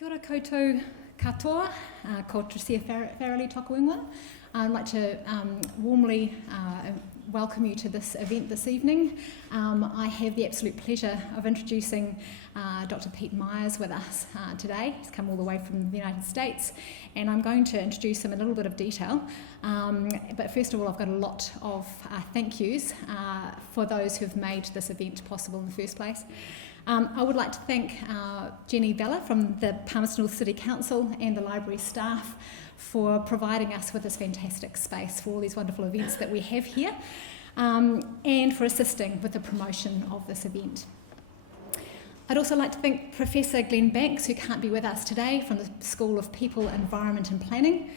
Kia ora koutou katoa, ko Tricia Farrelly toku ingoa. I'd like to warmly welcome you to this event this evening. I have the absolute pleasure of introducing Dr. Pete Myers with us today. He's come all the way from the United States, and I'm going to introduce him in a little bit of detail. But first of all, I've got a lot of thank yous for those who've made this event possible in the first place. I would like to thank Jenny Bella from the Palmerston City Council and the library staff for providing us with this fantastic space for all these wonderful events that we have here, and for assisting with the promotion of this event. I'd also like to thank Professor Glenn Banks, who can't be with us today, from the School of People, Environment and Planning.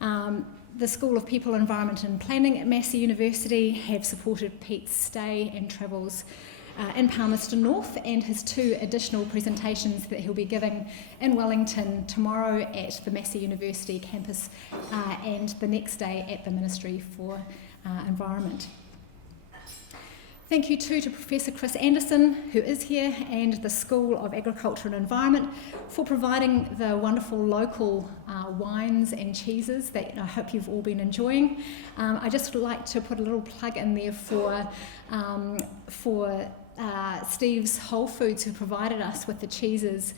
The School of People, Environment and Planning at Massey University have supported Pete's stay and travels in Palmerston North, and his 2 additional presentations that he'll be giving in Wellington tomorrow at the Massey University campus and the next day at the Ministry for Environment. Thank you too to Professor Chris Anderson, who is here, and the School of Agriculture and Environment for providing the wonderful local wines and cheeses that I hope you've all been enjoying. I just would like to put a little plug in there for Steve's Whole Foods, who provided us with the cheeses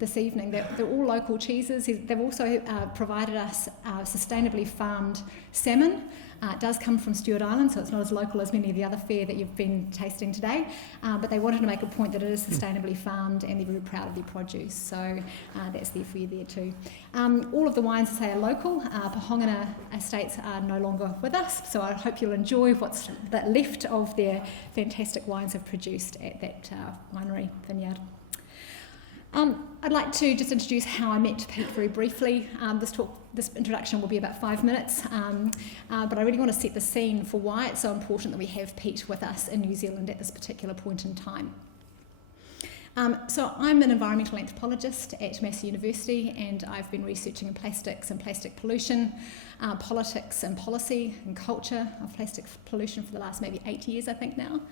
this evening. They're all local cheeses. They've also provided us sustainably farmed salmon. It does come from Stewart Island, so it's not as local as many of the other fare that you've been tasting today, but they wanted to make a point that it is sustainably farmed and they're very proud of their produce, so that's there for you there too. All of the wines, I say, are local. Pahongana Estates are no longer with us, so I hope you'll enjoy what's left of their fantastic wines have produced at that winery vineyard. I'd like to just introduce how I met Pete very briefly. This introduction will be about 5 minutes, but I really want to set the scene for why it's so important that we have Pete with us in New Zealand at this particular point in time. So I'm an environmental anthropologist at Massey University, and I've been researching in plastics and plastic pollution, politics and policy and culture of plastic pollution for the last maybe 8 years, I think now.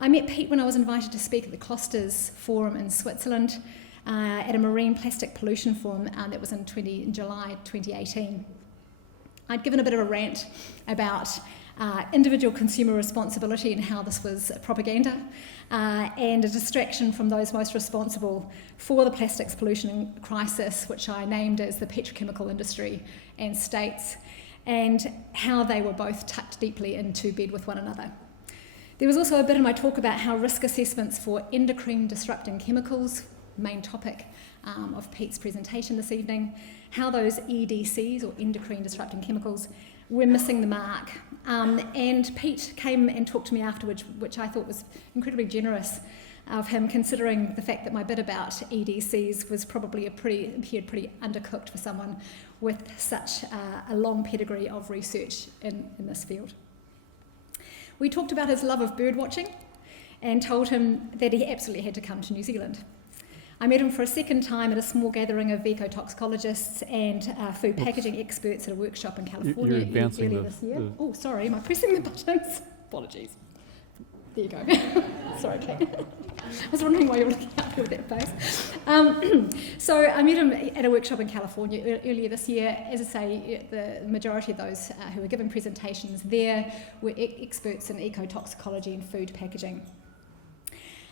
I met Pete when I was invited to speak at the Clusters Forum in Switzerland at a marine plastic pollution forum that was in July 2018. I'd given a bit of a rant about individual consumer responsibility and how this was propaganda and a distraction from those most responsible for the plastics pollution crisis, which I named as the petrochemical industry and states, and how they were both tucked deeply into bed with one another. There was also a bit in my talk about how risk assessments for endocrine disrupting chemicals, main topic of Pete's presentation this evening, how those EDCs, or endocrine disrupting chemicals, were missing the mark. And Pete came and talked to me afterwards, which I thought was incredibly generous of him, considering the fact that my bit about EDCs was probably appeared pretty undercooked for someone with such a long pedigree of research in this field. We talked about his love of bird watching and told him that he absolutely had to come to New Zealand. I met him for a second time at a small gathering of ecotoxicologists and food packaging experts at a workshop in California earlier this year. Oh, sorry, am I pressing the buttons? Apologies. There you go. Sorry, Kate. I was wondering why you were looking up here with that face. So I met him at a workshop in California earlier this year. As I say, the majority of those who were giving presentations there were experts in ecotoxicology and food packaging.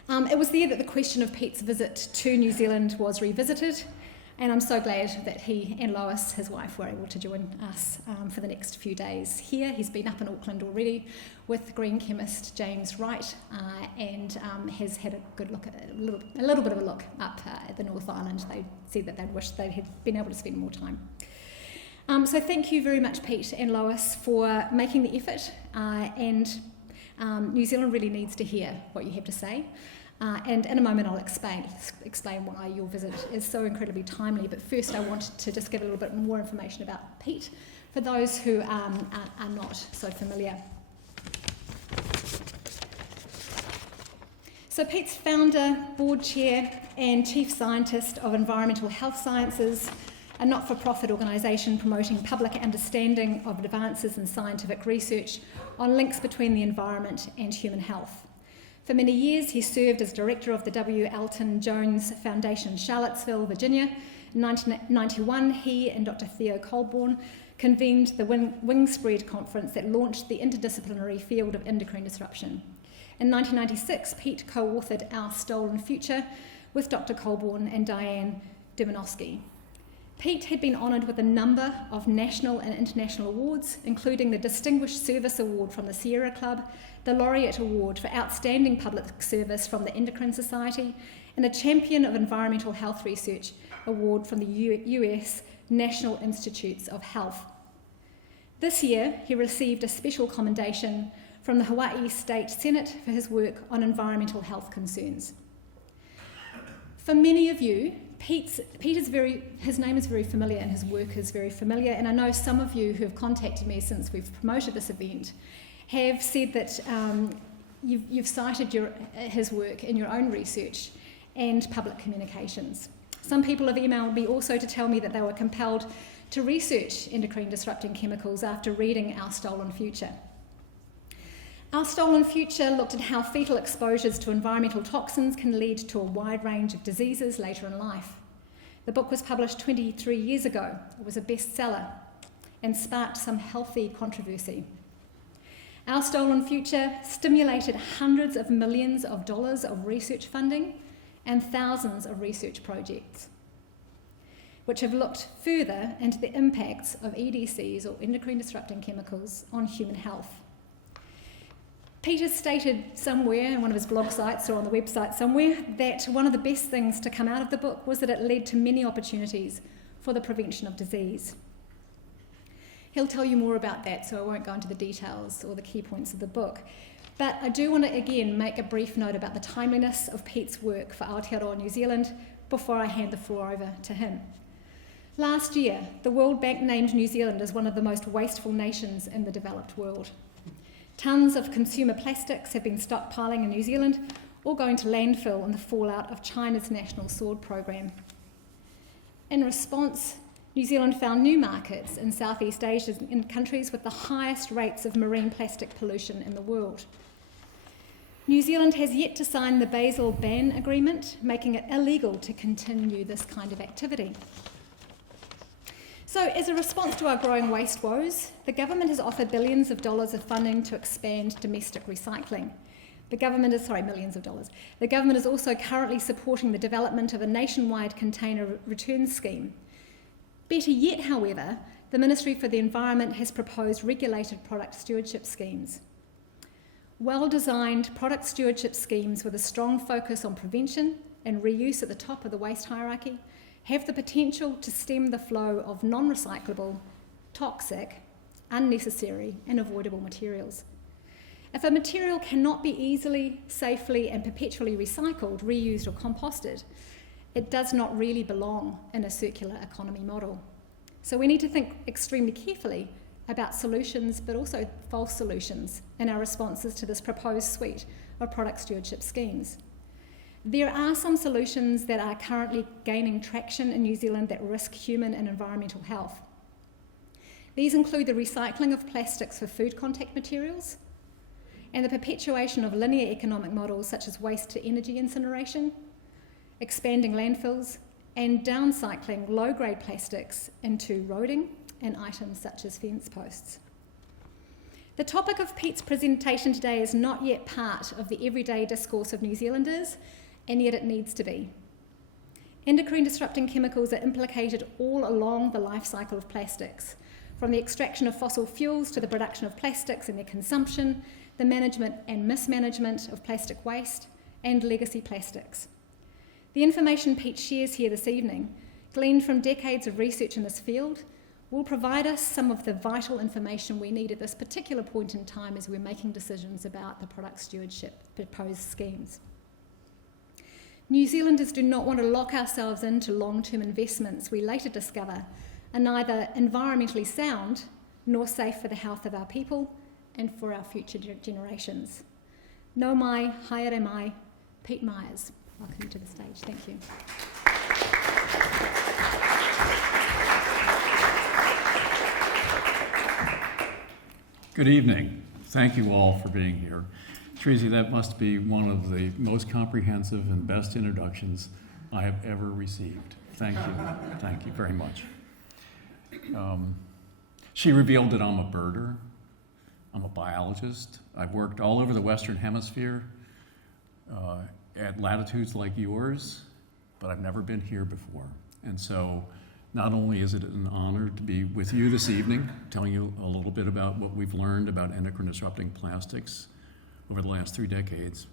It was there that the question of Pete's visit to New Zealand was revisited, and I'm so glad that he and Lois, his wife, were able to join us for the next few days here. He's been up in Auckland already with green chemist James Wright and has had a good look, a little bit of a look up at the North Island. They said that they'd wished they had been able to spend more time. So thank you very much, Pete and Lois, for making the effort, and New Zealand really needs to hear what you have to say. And in a moment I'll explain why your visit is so incredibly timely, but first I wanted to just give a little bit more information about Pete for those who are not so familiar. So Pete's founder, board chair and chief scientist of Environmental Health Sciences, a not-for-profit organisation promoting public understanding of advances in scientific research on links between the environment and human health. For many years, he served as director of the W. Elton Jones Foundation, Charlottesville, Virginia. In 1991, he and Dr. Theo Colborn convened the Wingspread Conference that launched the interdisciplinary field of endocrine disruption. In 1996, Pete co-authored Our Stolen Future with Dr. Colborn and Diane Dumanowski. Pete had been honoured with a number of national and international awards, including the Distinguished Service Award from the Sierra Club, the Laureate Award for Outstanding Public Service from the Endocrine Society, and a Champion of Environmental Health Research Award from the US National Institutes of Health. This year, he received a special commendation from the Hawaii State Senate for his work on environmental health concerns. For many of you, his name is very familiar and his work is very familiar, and I know some of you who have contacted me since we've promoted this event have said that you've cited his work in your own research and public communications. Some people have emailed me also to tell me that they were compelled to research endocrine disrupting chemicals after reading Our Stolen Future. Our Stolen Future looked at how fetal exposures to environmental toxins can lead to a wide range of diseases later in life. The book was published 23 years ago. It was a bestseller and sparked some healthy controversy. Our Stolen Future stimulated hundreds of millions of dollars of research funding and thousands of research projects, which have looked further into the impacts of EDCs, or endocrine disrupting chemicals, on human health. Peter stated somewhere in one of his blog sites or on the website somewhere that one of the best things to come out of the book was that it led to many opportunities for the prevention of disease. He'll tell you more about that, so I won't go into the details or the key points of the book. But I do want to again make a brief note about the timeliness of Pete's work for Aotearoa New Zealand before I hand the floor over to him. Last year, the World Bank named New Zealand as one of the most wasteful nations in the developed world. Tons of consumer plastics have been stockpiling in New Zealand or going to landfill in the fallout of China's National Sword Program. In response, New Zealand found new markets in Southeast Asia in countries with the highest rates of marine plastic pollution in the world. New Zealand has yet to sign the Basel Ban Agreement, making it illegal to continue this kind of activity. So, as a response to our growing waste woes, the government has offered billions of dollars of funding to expand domestic recycling. Millions of dollars. The government is also currently supporting the development of a nationwide container return scheme. Better yet, however, the Ministry for the Environment has proposed regulated product stewardship schemes. Well-designed product stewardship schemes with a strong focus on prevention and reuse at the top of the waste hierarchy have the potential to stem the flow of non-recyclable, toxic, unnecessary and avoidable materials. If a material cannot be easily, safely and perpetually recycled, reused or composted, it does not really belong in a circular economy model. So we need to think extremely carefully about solutions, but also false solutions in our responses to this proposed suite of product stewardship schemes. There are some solutions that are currently gaining traction in New Zealand that risk human and environmental health. These include the recycling of plastics for food contact materials and the perpetuation of linear economic models such as waste-to-energy incineration, expanding landfills, and downcycling low-grade plastics into roading and items such as fence posts. The topic of Pete's presentation today is not yet part of the everyday discourse of New Zealanders, and yet it needs to be. Endocrine disrupting chemicals are implicated all along the life cycle of plastics, from the extraction of fossil fuels to the production of plastics and their consumption, the management and mismanagement of plastic waste, and legacy plastics. The information Pete shares here this evening, gleaned from decades of research in this field, will provide us some of the vital information we need at this particular point in time as we're making decisions about the product stewardship proposed schemes. New Zealanders do not want to lock ourselves into long-term investments we later discover are neither environmentally sound nor safe for the health of our people and for our future generations. Nau mai, haere mai, Pete Myers. Welcome you to the stage. Thank you. Good evening. Thank you all for being here. It's Tracy, that must be one of the most comprehensive and best introductions I have ever received. Thank you. Thank you very much. She revealed that I'm a birder. I'm a biologist. I've worked all over the Western Hemisphere at latitudes like yours, but I've never been here before. And so not only is it an honor to be with you this evening, telling you a little bit about what we've learned about endocrine disrupting plastics over the last 3 decades,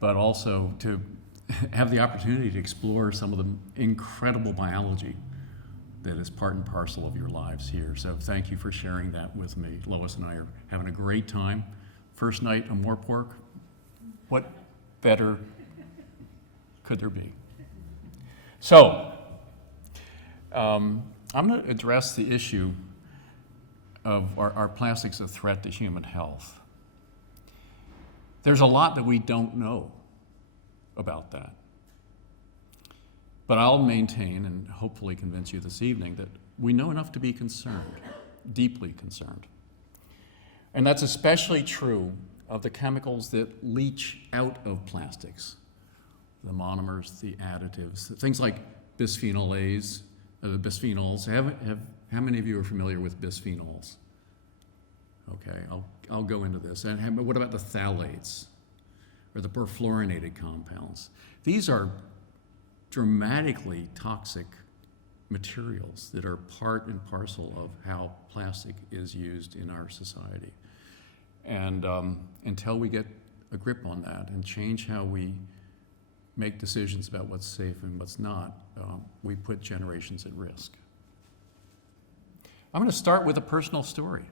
but also to have the opportunity to explore some of the incredible biology that is part and parcel of your lives here. So thank you for sharing that with me. Lois and I are having a great time. First night of More Pork. What better could there be? So, I'm going to address the issue of are plastics a threat to human health? There's a lot that we don't know about that. But I'll maintain and hopefully convince you this evening that we know enough to be concerned, deeply concerned. And that's especially true of the chemicals that leach out of plastics, the monomers, the additives, things like bisphenol A's, bisphenols. How many of you are familiar with bisphenols? Okay, I'll go into this. And what about the phthalates or the perfluorinated compounds? These are dramatically toxic materials that are part and parcel of how plastic is used in our society. And until we get a grip on that and change how we make decisions about what's safe and what's not, we put generations at risk. I'm going to start with a personal story.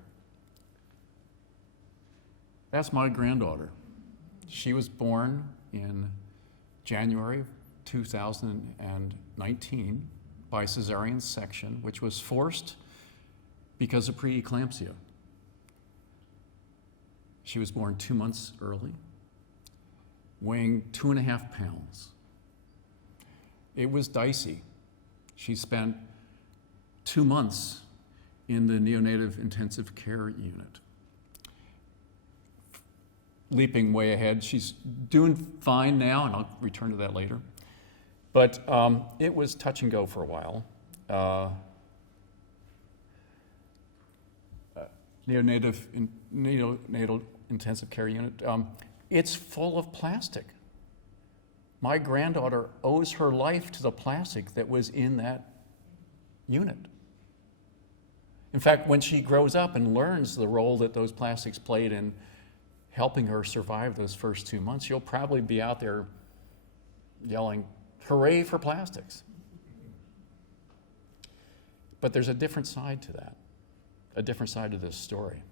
That's my granddaughter. She was born in January 2019 by cesarean section, which was forced because of preeclampsia. She was born 2 months early, weighing 2.5 pounds. It was dicey. She spent 2 months in the neonatal intensive care unit. Leaping way ahead, she's doing fine now, and I'll return to that later. But it was touch and go for a while. Neonatal intensive care unit. It's full of plastic. My granddaughter owes her life to the plastic that was in that unit. In fact, when she grows up and learns the role that those plastics played in helping her survive those first 2 months, she'll probably be out there yelling, "Hooray for plastics." But there's a different side to that, a different side to this story.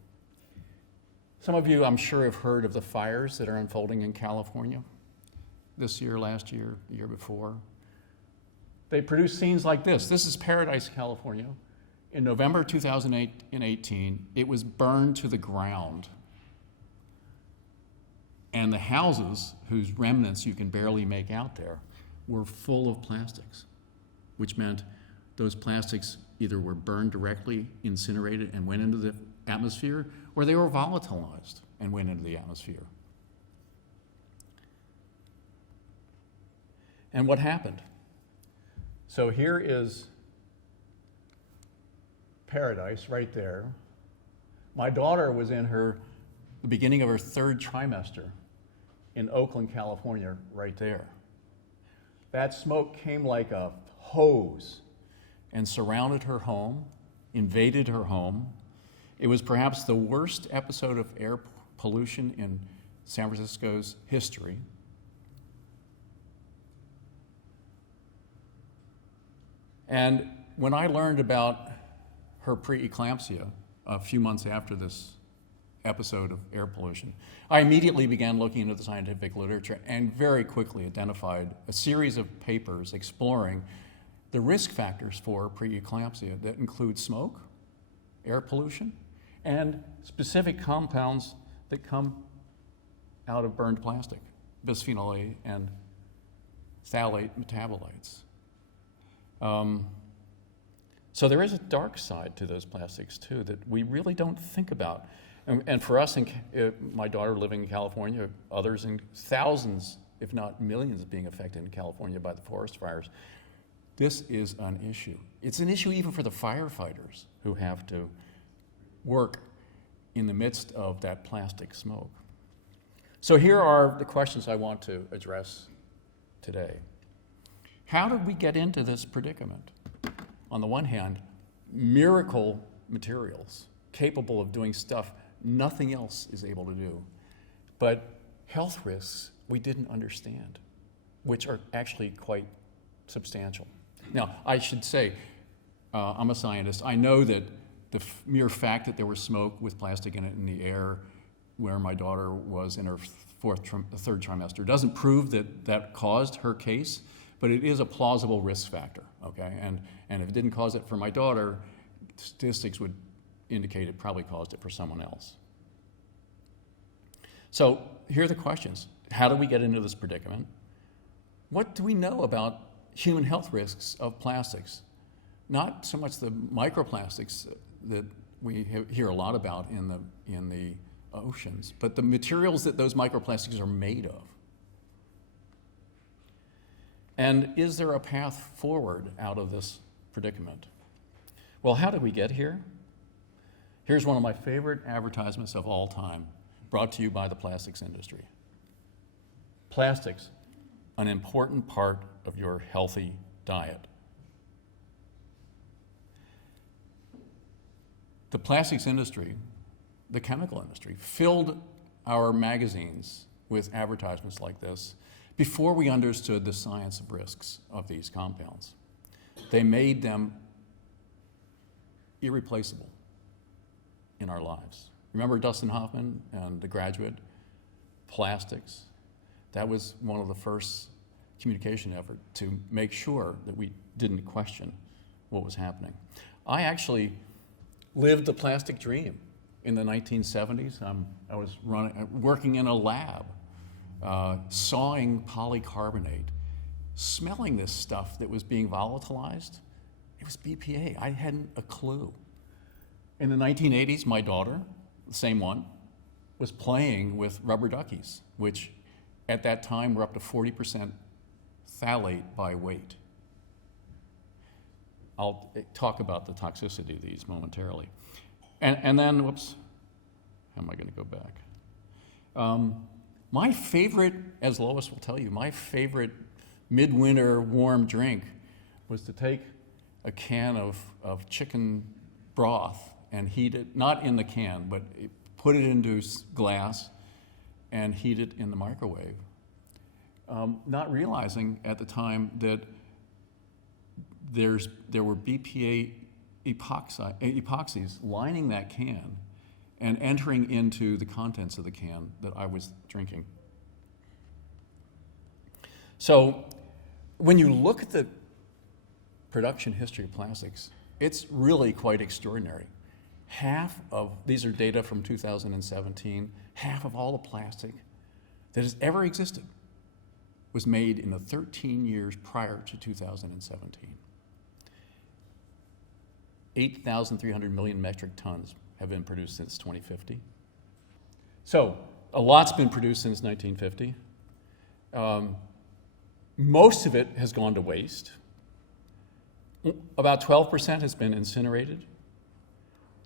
Some of you, I'm sure, have heard of the fires that are unfolding in California this year, last year, the year before. They produce scenes like this. This is Paradise, California. In November 2018, it was burned to the ground. And the houses, whose remnants you can barely make out there, were full of plastics, which meant those plastics either were burned directly, incinerated, and went into the atmosphere, or they were volatilized and went into the atmosphere. And what happened? So here is Paradise right there. My daughter was in the beginning of her 3rd trimester in Oakland, California, right there. That smoke came like a hose and surrounded her home, invaded her home. It was perhaps the worst episode of air pollution in San Francisco's history. And when I learned about her preeclampsia a few months after this episode of air pollution, I immediately began looking into the scientific literature and very quickly identified a series of papers exploring the risk factors for preeclampsia that include smoke, air pollution, and specific compounds that come out of burned plastic, bisphenol A and phthalate metabolites. So there is a dark side to those plastics too that we really don't think about. And for us, my daughter living in California, others in thousands, if not millions, being affected in California by the forest fires, this is an issue. It's an issue even for the firefighters who have to work in the midst of that plastic smoke. So here are the questions I want to address today. How did we get into this predicament? On the one hand, miracle materials capable of doing stuff nothing else is able to do. But health risks we didn't understand, which are actually quite substantial. Now, I should say, I'm a scientist. I know that the mere fact that there was smoke with plastic in it in the air where my daughter was in her third trimester doesn't prove that that caused her case, but it is a plausible risk factor, okay? And if it didn't cause it for my daughter, statistics would indicate it probably caused it for someone else. So here are the questions. How did we get into this predicament? What do we know about human health risks of plastics? Not so much the microplastics that we hear a lot about in the oceans, but the materials that those microplastics are made of. And is there a path forward out of this predicament? Well, how did we get here? Here's one of my favorite advertisements of all time, brought to you by the plastics industry. Plastics, an important part of your healthy diet. The plastics industry, the chemical industry, filled our magazines with advertisements like this before we understood the science of risks of these compounds. They made them irreplaceable in our lives. Remember Dustin Hoffman and The Graduate? Plastics. That was one of the first communication efforts to make sure that we didn't question what was happening. I actually lived the plastic dream in the 1970s. I was working in a lab, sawing polycarbonate, smelling this stuff that was being volatilized. It was BPA. I hadn't a clue. In the 1980s, my daughter, the same one, was playing with rubber duckies, which at that time were up to 40% phthalate by weight. I'll talk about the toxicity of these momentarily. And then, whoops, how am I going to go back? My favorite, as Lois will tell you, my favorite midwinter warm drink was to take a can of chicken broth and heat it, not in the can, but put it into glass and heat it in the microwave. Not realizing at the time that there were BPA epoxies lining that can and entering into the contents of the can that I was drinking. So when you look at the production history of plastics, it's really quite extraordinary. These are data from 2017, half of all the plastic that has ever existed was made in the 13 years prior to 2017. 8,300 million metric tons have been produced since 2050. So a lot's been produced since 1950. Most of it has gone to waste. About 12% has been incinerated.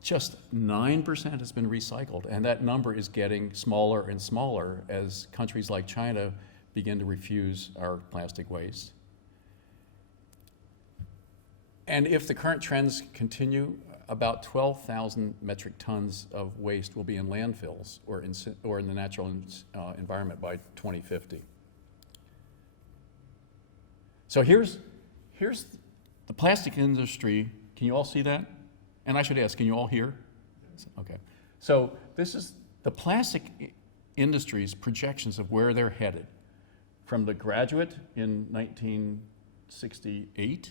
Just 9% has been recycled, and that number is getting smaller and smaller as countries like China begin to refuse our plastic waste. And if the current trends continue, about 12,000 metric tons of waste will be in landfills or in the natural environment by 2050. So here's the plastic industry. Can you all see that? And I should ask, can you all hear? Okay. So this is the plastic industry's projections of where they're headed. From The Graduate in 1968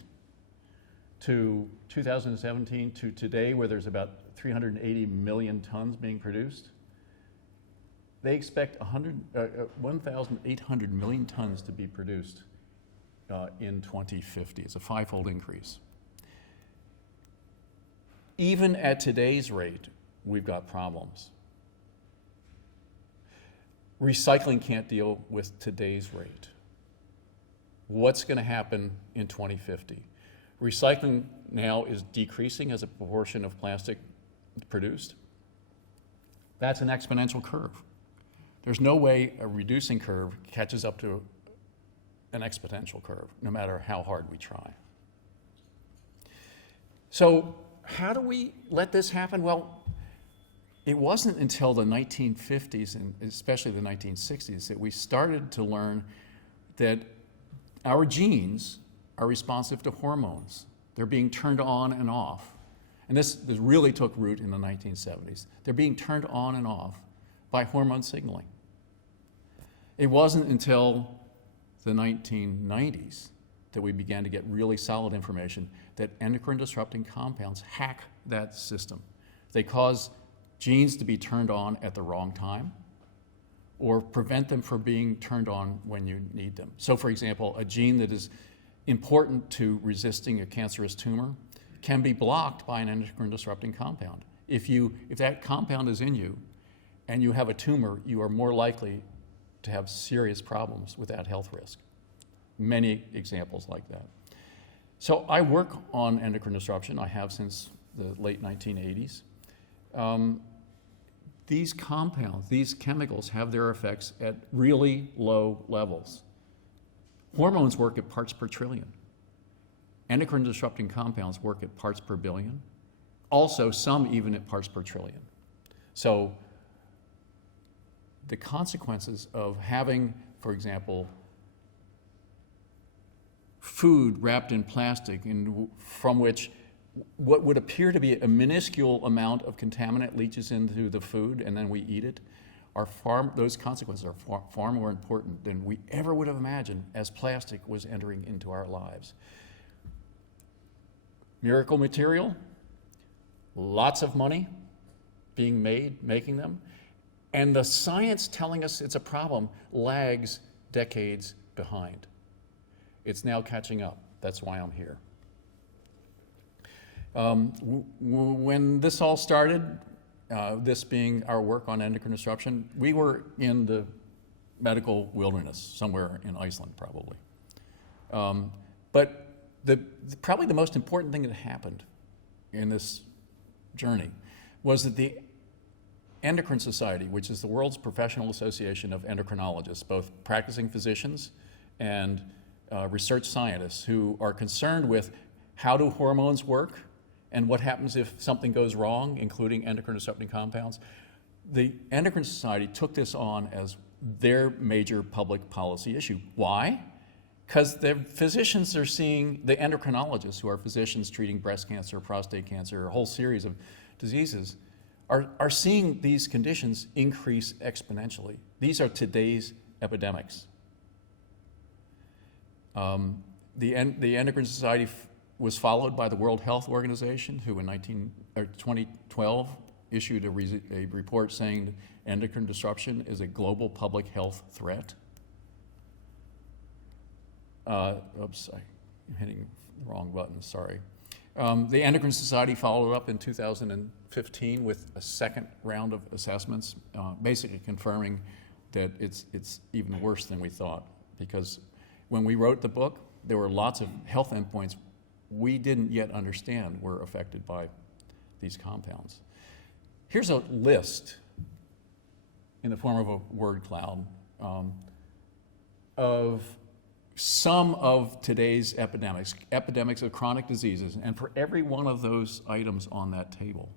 to 2017 to today, where there's about 380 million tons being produced, they expect 1,800 million tons to be produced in 2050. It's a five-fold increase. Even at today's rate, we've got problems. Recycling can't deal with today's rate. What's going to happen in 2050? Recycling now is decreasing as a proportion of plastic produced. That's an exponential curve. There's no way a reducing curve catches up to an exponential curve, no matter how hard we try. So how do we let this happen? Well, it wasn't until the 1950s and especially the 1960s that we started to learn that our genes are responsive to hormones. They're being turned on and off. And this really took root in the 1970s. They're being turned on and off by hormone signaling. It wasn't until the 1990s that we began to get really solid information that endocrine disrupting compounds hack that system. They cause genes to be turned on at the wrong time or prevent them from being turned on when you need them. So for example, a gene that is important to resisting a cancerous tumor can be blocked by an endocrine disrupting compound. If that compound is in you and you have a tumor, you are more likely to have serious problems with that health risk. Many examples like that. So I work on endocrine disruption. I have since the late 1980s. These compounds, these chemicals have their effects at really low levels. Hormones work at parts per trillion. Endocrine disrupting compounds work at parts per billion. Also, some even at parts per trillion. So the consequences of having, for example, food wrapped in plastic from which what would appear to be a minuscule amount of contaminant leaches into the food and then we eat it, those consequences are far more important than we ever would have imagined as plastic was entering into our lives. Miracle material, lots of money being made, making them, and the science telling us it's a problem lags decades behind. It's now catching up. That's why I'm here. When this all started, this being our work on endocrine disruption, we were in the medical wilderness, somewhere in Iceland probably. But probably the most important thing that happened in this journey was that the Endocrine Society, which is the world's professional association of endocrinologists, both practicing physicians and research scientists who are concerned with how do hormones work and what happens if something goes wrong, including endocrine disrupting compounds. The Endocrine Society took this on as their major public policy issue. Why? Because the physicians are seeing, the endocrinologists, who are physicians treating breast cancer, prostate cancer, a whole series of diseases, are seeing these conditions increase exponentially. These are today's epidemics. The Endocrine Society was followed by the World Health Organization, who in 2012 issued a report saying that endocrine disruption is a global public health threat. Oops, I'm hitting the wrong button, sorry. The Endocrine Society followed up in 2015 with a second round of assessments, basically confirming that it's even worse than we thought. Because when we wrote the book, there were lots of health endpoints we didn't yet understand were affected by these compounds. Here's a list in the form of a word cloud of some of today's epidemics of chronic diseases, and for every one of those items on that table,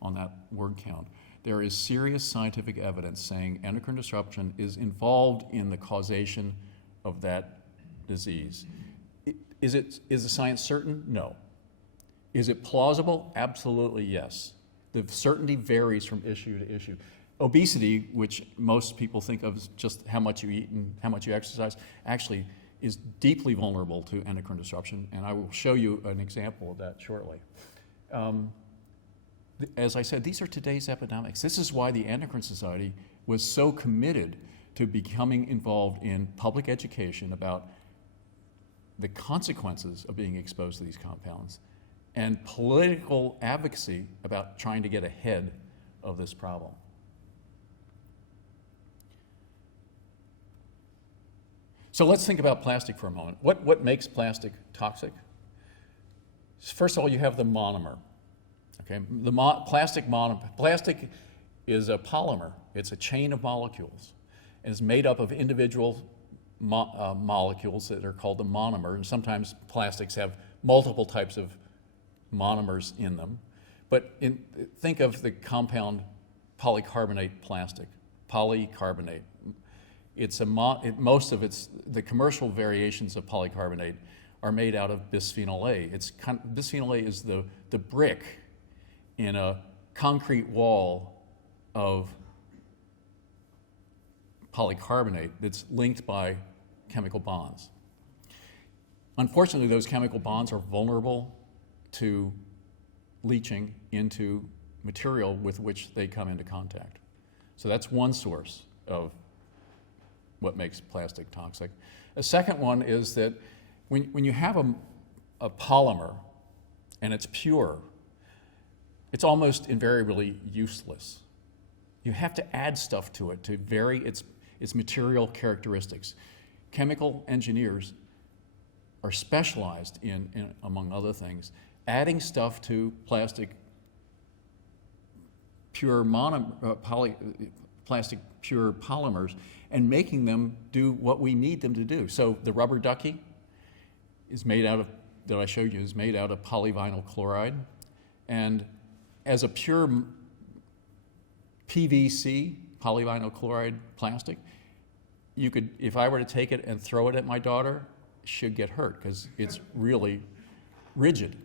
on that word count, there is serious scientific evidence saying endocrine disruption is involved in the causation of that disease. Is the science certain? No. Is it plausible? Absolutely yes. The certainty varies from issue to issue. Obesity, which most people think of as just how much you eat and how much you exercise, actually is deeply vulnerable to endocrine disruption, and I will show you an example of that shortly. As I said, these are today's epidemics. This is why the Endocrine Society was so committed to becoming involved in public education about the consequences of being exposed to these compounds and political advocacy about trying to get ahead of this problem. So let's think about plastic for a moment. What makes plastic toxic? First of all, you have the monomer. Okay, plastic is a polymer. It's a chain of molecules, and it's made up of individual molecules that are called the monomer. And sometimes plastics have multiple types of monomers in them. But think of the compound polycarbonate plastic. Polycarbonate. The commercial variations of polycarbonate are made out of bisphenol A. Bisphenol A is the brick in a concrete wall of polycarbonate that's linked by chemical bonds. Unfortunately, those chemical bonds are vulnerable to leaching into material with which they come into contact. So that's one source of what makes plastic toxic. A second one is that when you have a polymer and it's pure, it's almost invariably useless. You have to add stuff to it to vary its material characteristics. Chemical engineers are specialized in, among other things, adding stuff to plastic pure plastic pure polymers and making them do what we need them to do. So the rubber ducky is made out of, that I showed you, is made out of polyvinyl chloride. And as a pure PVC, polyvinyl chloride plastic, you could, if I were to take it and throw it at my daughter, she'd get hurt because it's really rigid,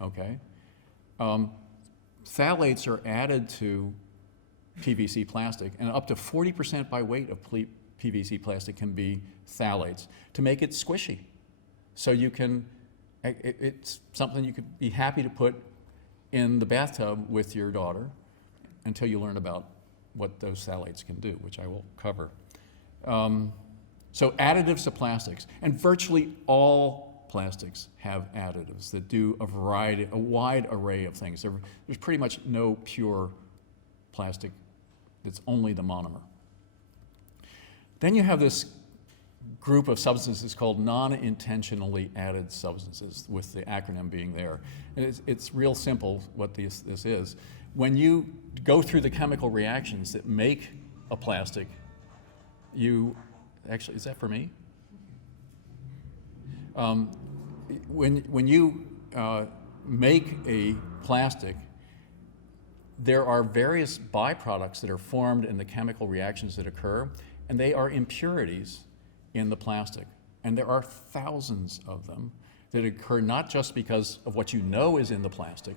okay? Phthalates are added to PVC plastic, and up to 40% by weight of PVC plastic can be phthalates to make it squishy. So you can, it's something you could be happy to put in the bathtub with your daughter until you learn about what those phthalates can do, which I will cover. So additives to plastics, and virtually all plastics have additives that do a wide array of things. There's pretty much no pure plastic that's only the monomer. Then you have this group of substances called non-intentionally added substances, with the acronym being there. And it's real simple what this is. When you go through the chemical reactions that make a plastic, actually, is that for me? When you make a plastic, there are various byproducts that are formed in the chemical reactions that occur, and they are impurities in the plastic. And there are thousands of them that occur not just because of what you know is in the plastic,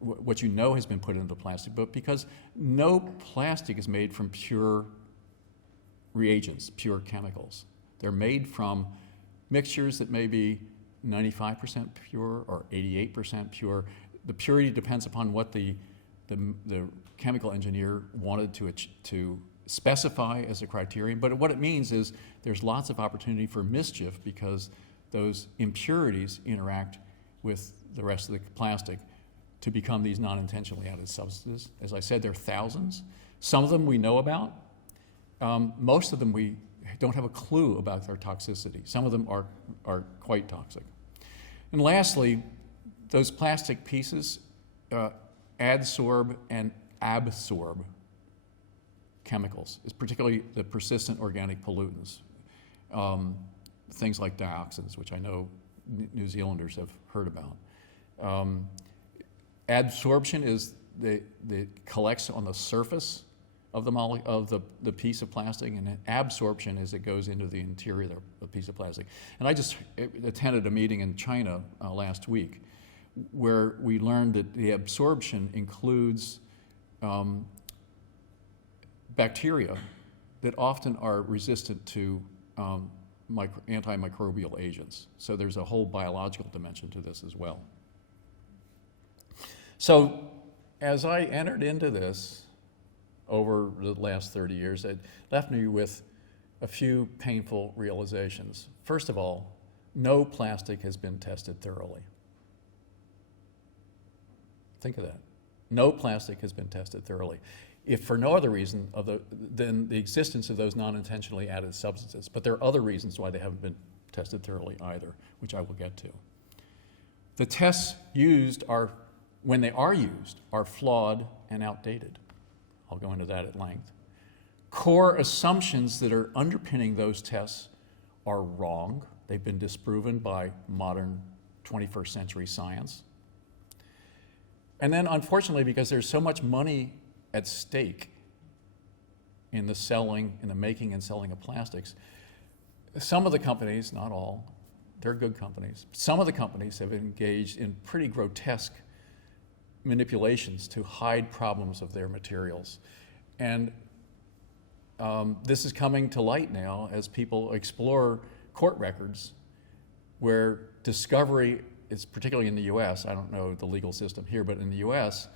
what you know has been put into the plastic, but because no plastic is made from pure reagents, pure chemicals. They're made from mixtures that may be 95% pure or 88% pure. The purity depends upon what the chemical engineer wanted to specify as a criterion, but what it means is there's lots of opportunity for mischief because those impurities interact with the rest of the plastic to become these non-intentionally added substances. As I said, there are thousands. Some of them we know about. Most of them we don't have a clue about their toxicity. Some of them are quite toxic. And lastly, those plastic pieces adsorb and absorb chemicals, particularly the persistent organic pollutants, things like dioxins, which I know New Zealanders have heard about. Adsorption is that collects on the surface of the piece of plastic, and absorption is it goes into the interior of the piece of plastic. And I just attended a meeting in China last week where we learned that the absorption includes bacteria that often are resistant to antimicrobial agents. So there's a whole biological dimension to this as well. So as I entered into this over the last 30 years, it left me with a few painful realizations. First of all, no plastic has been tested thoroughly. Think of that. No plastic has been tested thoroughly. if for no other reason than the existence of those non-intentionally added substances. But there are other reasons why they haven't been tested thoroughly either, which I will get to. The tests used when they are used, are flawed and outdated. I'll go into that at length. Core assumptions that are underpinning those tests are wrong. They've been disproven by modern 21st century science. And then, unfortunately, because there's so much money at stake in the making and selling of plastics, some of the companies, not all, they're good companies, some of the companies have engaged in pretty grotesque manipulations to hide problems of their materials. And this is coming to light now as people explore court records where discovery is, particularly in the US, I don't know the legal system here, but in the US,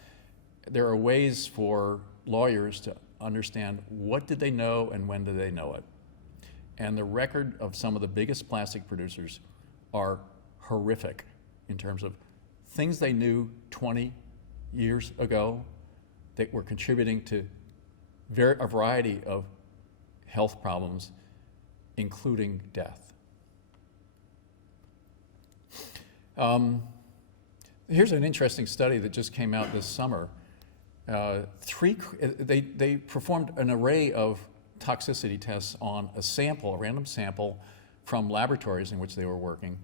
there are ways for lawyers to understand what did they know and when did they know it. And the record of some of the biggest plastic producers are horrific in terms of things they knew 20 years ago that were contributing to a variety of health problems, including death. Here's an interesting study that just came out this summer. They performed an array of toxicity tests on a random sample from laboratories in which they were working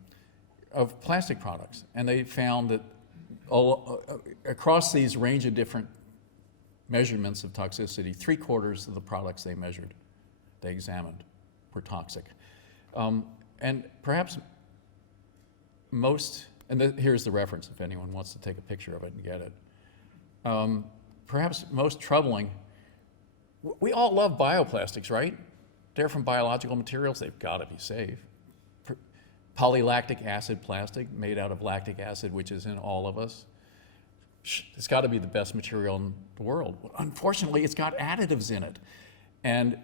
of plastic products. And they found that across these range of different measurements of toxicity, 3/4 of the products they examined, were toxic. And perhaps here's the reference if anyone wants to take a picture of it and get it. Perhaps most troubling, we all love bioplastics, right? They're from biological materials, they've got to be safe. Polylactic acid plastic made out of lactic acid, which is in all of us. It's got to be the best material in the world. Unfortunately, it's got additives in it. And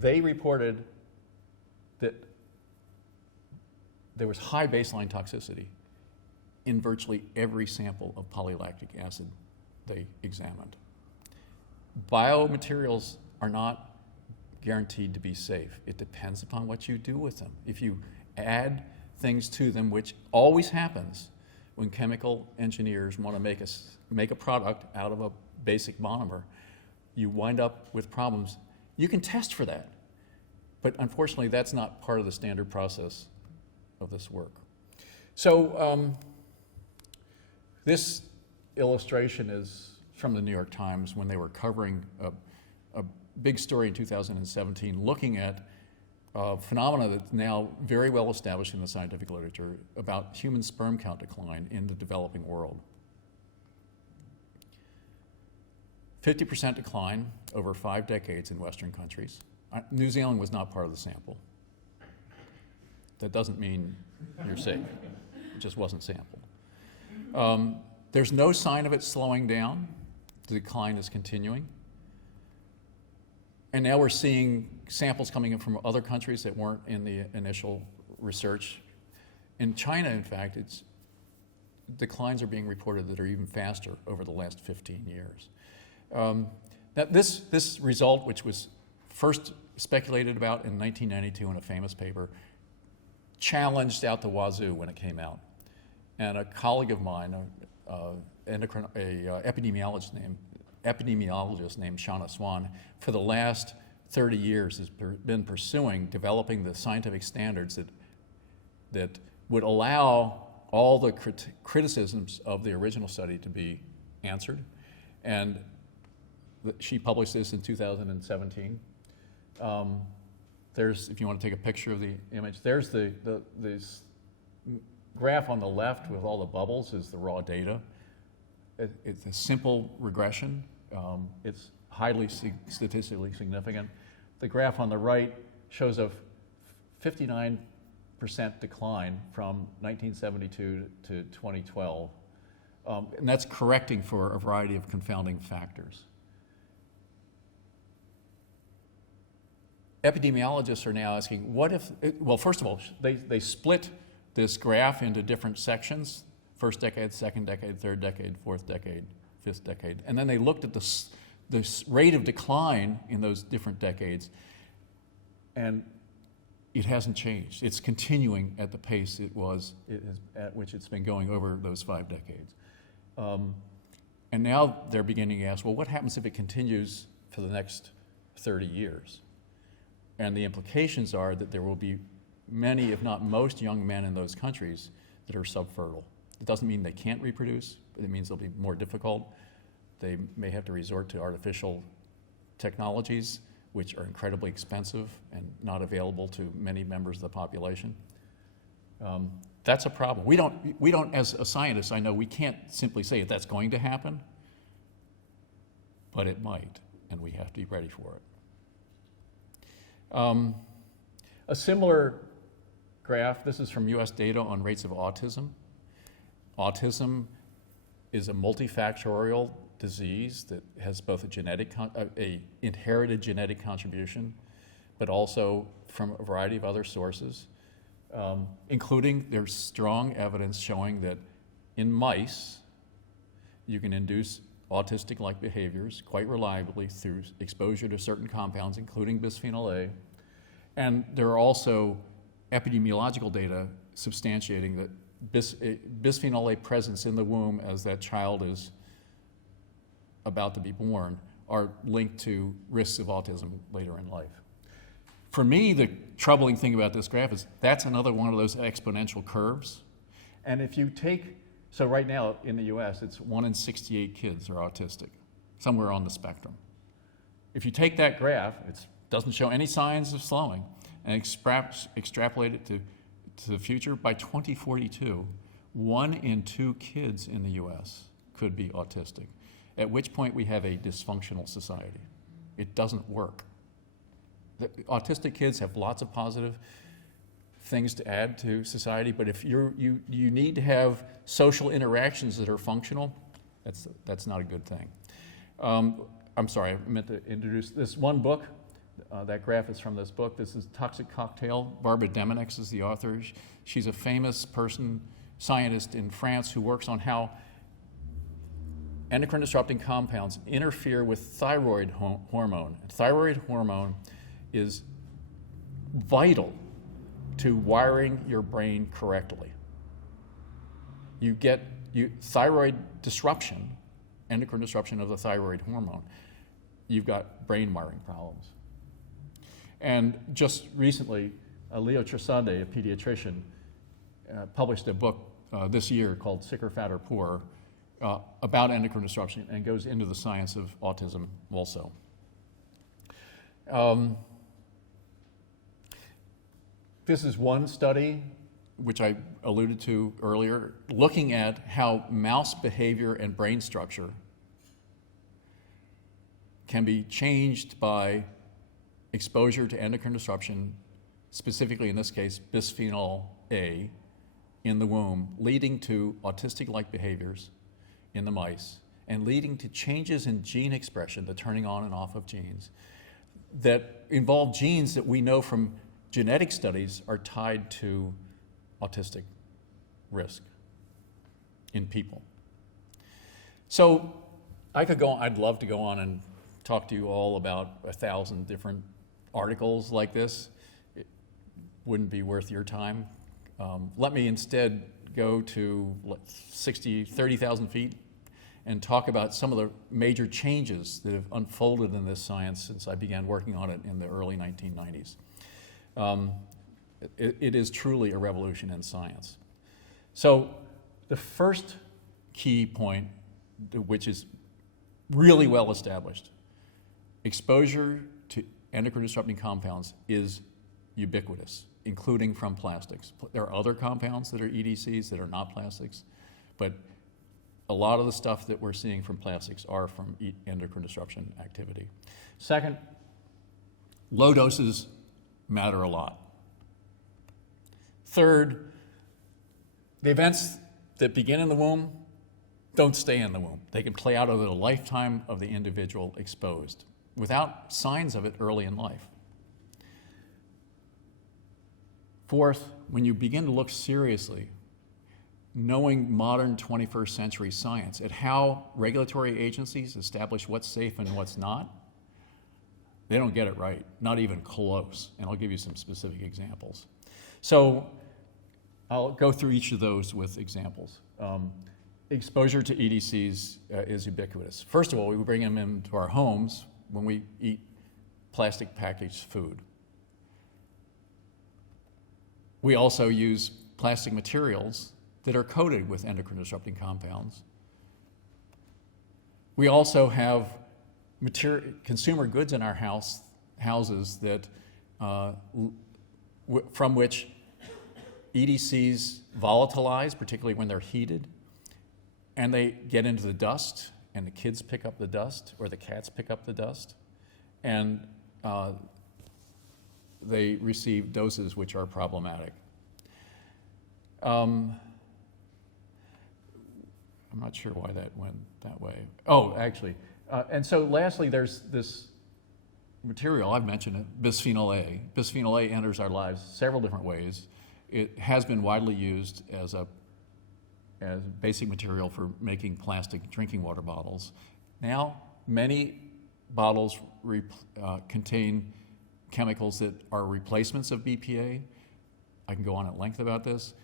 they reported that there was high baseline toxicity in virtually every sample of polylactic acid they examined. Biomaterials are not guaranteed to be safe. It depends upon what you do with them. If you add things to them, which always happens when chemical engineers want to make a product out of a basic monomer, you wind up with problems. You can test for that, but unfortunately that's not part of the standard process of this work. So this illustration is from the New York Times when they were covering a big story in 2017 looking at a phenomena that's now very well established in the scientific literature about human sperm count decline in the developing world. 50% decline over 5 decades in Western countries. New Zealand was not part of the sample. That doesn't mean you're safe. It just wasn't sampled. There's no sign of it slowing down. The decline is continuing. And now we're seeing samples coming in from other countries that weren't in the initial research. In China, in fact, declines are being reported that are even faster over the last 15 years. This result, which was first speculated about in 1992 in a famous paper, challenged out the wazoo when it came out. And a colleague of mine, an epidemiologist named Shauna Swan, for the last 30 years has been pursuing developing the scientific standards that would allow all the criticisms of the original study to be answered. And she published this in 2017. If you want to take a picture of the image, there's this graph on the left with all the bubbles is the raw data. It's a simple regression. It's highly statistically significant. The graph on the right shows a 59% decline from 1972 to 2012. And that's correcting for a variety of confounding factors. Epidemiologists are now asking, what if, well, first of all, they split this graph into different sections, first decade, second decade, third decade, fourth decade, fifth decade, and then they looked at rate of decline in those different decades, and it hasn't changed. It's continuing at the pace at which it's been going over those 5 decades. And now they're beginning to ask, well, what happens if it continues for the next 30 years? And the implications are that there will be many, if not most, young men in those countries that are subfertile. It doesn't mean they can't reproduce, but it means they'll be more difficult. They may have to resort to artificial technologies, which are incredibly expensive and not available to many members of the population. That's a problem. We don't, as a scientist, I know we can't simply say that's going to happen, but it might, and we have to be ready for it. A similar graph, this is from US data on rates of autism. Autism is a multifactorial disease that has both a inherited genetic contribution, but also from a variety of other sources, including there's strong evidence showing that in mice, you can induce autistic-like behaviors quite reliably through exposure to certain compounds, including bisphenol A. And there are also epidemiological data substantiating that bisphenol A presence in the womb as that child is about to be born are linked to risks of autism later in life. For me, the troubling thing about this graph is that's another one of those exponential curves. And if you take, so right now in the US, it's 1 in 68 kids are autistic, somewhere on the spectrum. If you take that graph, it doesn't show any signs of slowing, and extrapolate it to the future, by 2042, 1 in 2 kids in the US could be autistic, at which point we have a dysfunctional society. It doesn't work. The autistic kids have lots of positive things to add to society, but if you need to have social interactions that are functional, that's not a good thing. I'm sorry, I meant to introduce this one book. That graph is from this book. This is Toxic Cocktail. Barbara Epidemics is the author. She's a famous scientist in France who works on how endocrine disrupting compounds interfere with thyroid hormone. Thyroid hormone is vital to wiring your brain correctly. You get thyroid disruption, endocrine disruption of the thyroid hormone, you've got brain wiring problems. And just recently, Leo Tresande, a pediatrician, published a book this year called Sicker, Fatter, Poorer about endocrine disruption and goes into the science of autism also. This is one study, which I alluded to earlier, looking at how mouse behavior and brain structure can be changed by exposure to endocrine disruption, specifically in this case, bisphenol A in the womb, leading to autistic-like behaviors in the mice, and leading to changes in gene expression, the turning on and off of genes, that involve genes that we know from genetic studies are tied to autistic risk in people. So I'd love to go on and talk to you all about 1,000 different articles like this. It wouldn't be worth your time. Let me instead go to 30,000 feet and talk about some of the major changes that have unfolded in this science since I began working on it in the early 1990s. It is truly a revolution in science. So the first key point, which is really well established, exposure to endocrine disrupting compounds is ubiquitous, including from plastics. There are other compounds that are EDCs that are not plastics, but a lot of the stuff that we're seeing from plastics are from endocrine disruption activity. Second, low doses matter a lot. Third, the events that begin in the womb don't stay in the womb. They can play out over the lifetime of the individual exposed without signs of it early in life. Fourth, when you begin to look seriously, knowing modern 21st century science, at how regulatory agencies establish what's safe and what's not, they don't get it right, not even close. And I'll give you some specific examples. So I'll go through each of those with examples. Exposure to EDCs is ubiquitous. First of all, we bring them into our homes when we eat plastic packaged food. We also use plastic materials that are coated with endocrine disrupting compounds. We also have consumer goods in our houses that from which EDCs volatilize, particularly when they're heated, and they get into the dust, and the kids pick up the dust, or the cats pick up the dust, and they receive doses which are problematic. I'm not sure why that went that way. Oh, actually. And so lastly, there's this material, I've mentioned it, bisphenol A. Bisphenol A enters our lives several different ways. It has been widely used as basic material for making plastic drinking water bottles. Now, many bottles contain chemicals that are replacements of BPA. I can go on at length about this.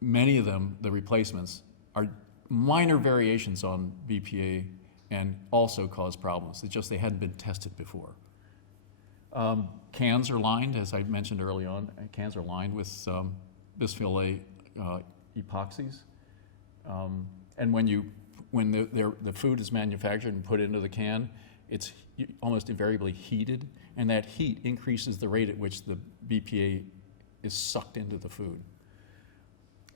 Many of them, the replacements, are minor variations on BPA and also cause problems. It's just they hadn't been tested before. Cans are lined, as I mentioned early on, cans are lined with bisphenol A epoxies. And when the food is manufactured and put into the can, it's almost invariably heated, and that heat increases the rate at which the BPA is sucked into the food.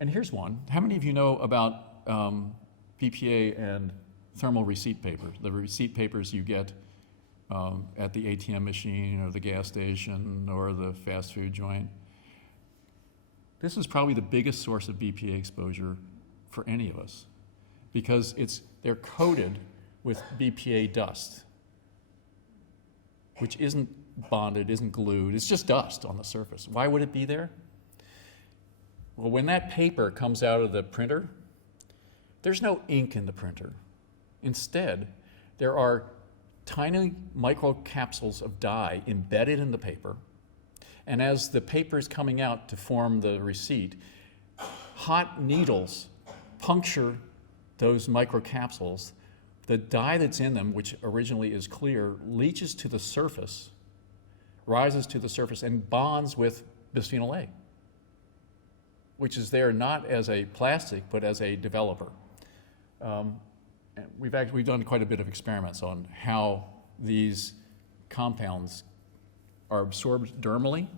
And here's one. How many of you know about BPA and thermal receipt paper? The receipt papers you get at the ATM machine or the gas station or the fast food joint. This is probably the biggest source of BPA exposure for any of us because they're coated with BPA dust, which isn't bonded, isn't glued. It's just dust on the surface. Why would it be there? Well, when that paper comes out of the printer, there's no ink in the printer. Instead, there are tiny microcapsules of dye embedded in the paper, and as the paper is coming out to form the receipt, hot needles puncture those microcapsules. The dye that's in them, which originally is clear, leaches to the surface, rises to the surface, and bonds with bisphenol A, which is there not as a plastic, but as a developer. We've done quite a bit of experiments on how these compounds are absorbed dermally,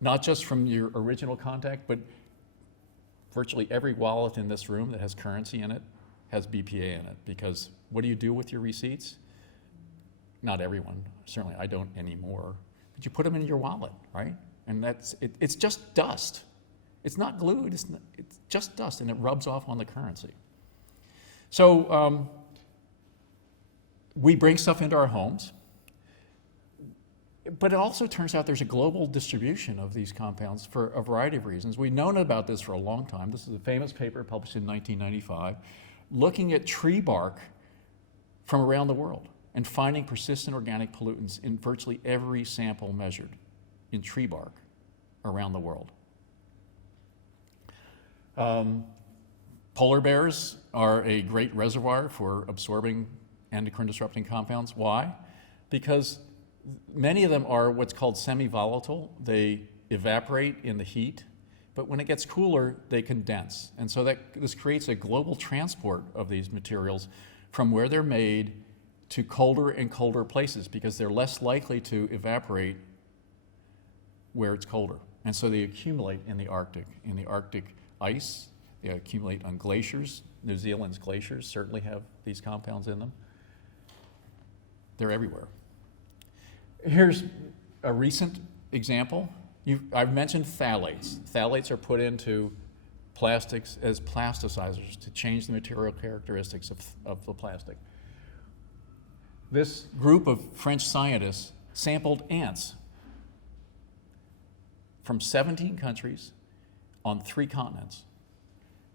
not just from your original contact, but virtually every wallet in this room that has currency in it has BPA in it, because what do you do with your receipts? Not everyone, certainly I don't anymore, but you put them in your wallet, right? And it's just dust. It's not glued, it's just dust, and it rubs off on the currency. So we bring stuff into our homes, but it also turns out there's a global distribution of these compounds for a variety of reasons. We've known about this for a long time. This is a famous paper published in 1995, looking at tree bark from around the world and finding persistent organic pollutants in virtually every sample measured in tree bark around the world. Polar bears are a great reservoir for absorbing endocrine disrupting compounds. Why? Because many of them are what's called semi-volatile. They evaporate in the heat, but when it gets cooler, they condense. And so this creates a global transport of these materials from where they're made to colder and colder places because they're less likely to evaporate where it's colder. And so they accumulate in the Arctic. In the Arctic ice, they accumulate on glaciers. New Zealand's glaciers certainly have these compounds in them. They're everywhere. Here's a recent example. I've mentioned phthalates. Phthalates are put into plastics as plasticizers to change the material characteristics of the plastic. This group of French scientists sampled ants from 17 countries on 3 continents.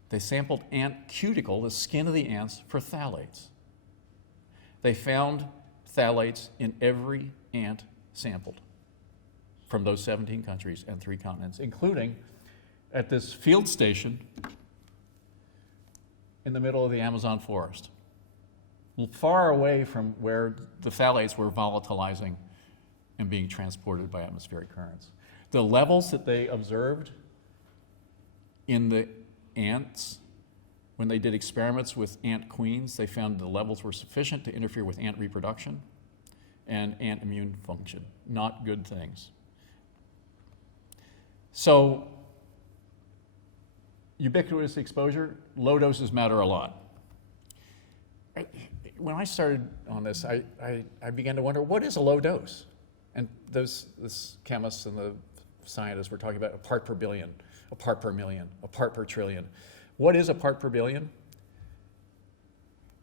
They sampled ant cuticle, the skin of the ants, for phthalates. They found phthalates in every ant sampled from those 17 countries and 3 continents, including at this field station in the middle of the Amazon forest, far away from where the phthalates were volatilizing and being transported by atmospheric currents. The levels that they observed in the ants, when they did experiments with ant queens, they found the levels were sufficient to interfere with ant reproduction and ant immune function. Not good things. So, ubiquitous exposure, low doses matter a lot. When I started on this, I began to wonder, what is a low dose? And those chemists and the scientists were talking about a part per billion, a part per million, a part per trillion. What is a part per billion?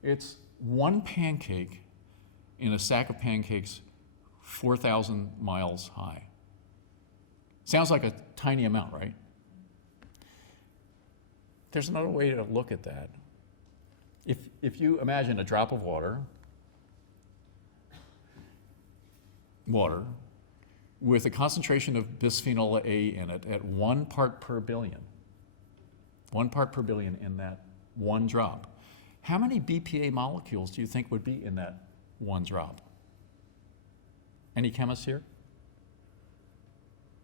It's 1 pancake in a sack of pancakes 4,000 miles high. Sounds like a tiny amount, right? There's another way to look at that. If you imagine a drop of water with a concentration of bisphenol A in it at 1 part per billion, 1 part per billion in that one drop, how many BPA molecules do you think would be in that one drop? Any chemists here?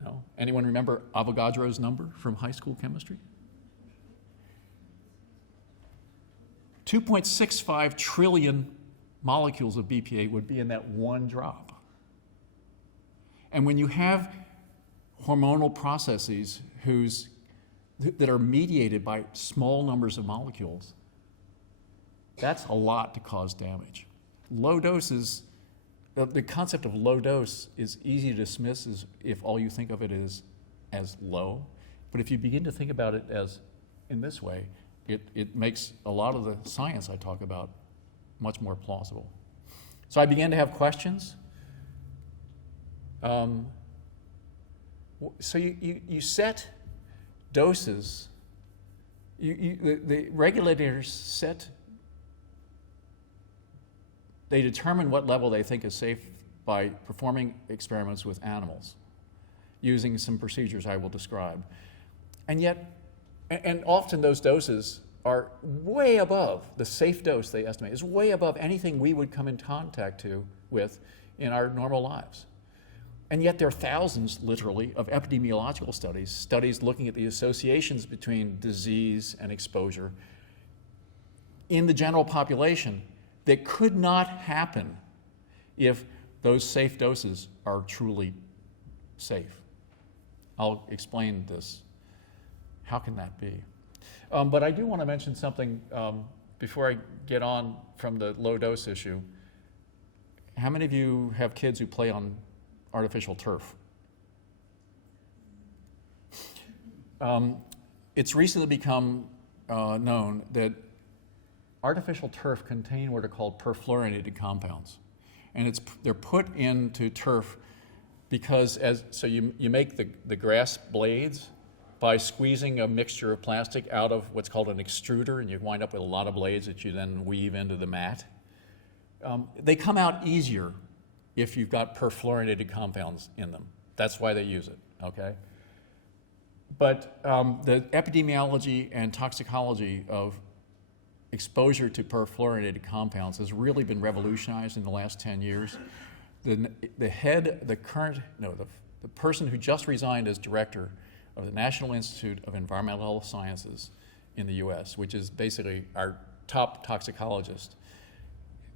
No? Anyone remember Avogadro's number from high school chemistry? 2.65 trillion molecules of BPA would be in that one drop. And when you have hormonal processes that are mediated by small numbers of molecules, that's a lot to cause damage. Low doses, the concept of low dose is easy to dismiss if all you think of it is as low. But if you begin to think about it as in this way, it makes a lot of the science I talk about much more plausible. So I began to have questions. So you set doses. The regulators they determine what level they think is safe by performing experiments with animals using some procedures I will describe. And often those doses are way above the safe dose they estimate, is way above anything we would come in contact with in our normal lives. And yet there are thousands, literally, of epidemiological studies looking at the associations between disease and exposure in the general population that could not happen if those safe doses are truly safe. I'll explain this. How can that be? But I do want to mention something before I get on from the low dose issue. How many of you have kids who play on artificial turf? It's recently become known that artificial turf contain what are called perfluorinated compounds. And they're put into turf because you make the grass blades by squeezing a mixture of plastic out of what's called an extruder, and you wind up with a lot of blades that you then weave into the mat. They come out easier if you've got perfluorinated compounds in them. That's why they use it, okay? But the epidemiology and toxicology of exposure to perfluorinated compounds has really been revolutionized in the last 10 years. The person who just resigned as director of the National Institute of Environmental Sciences in the US, which is basically our top toxicologist,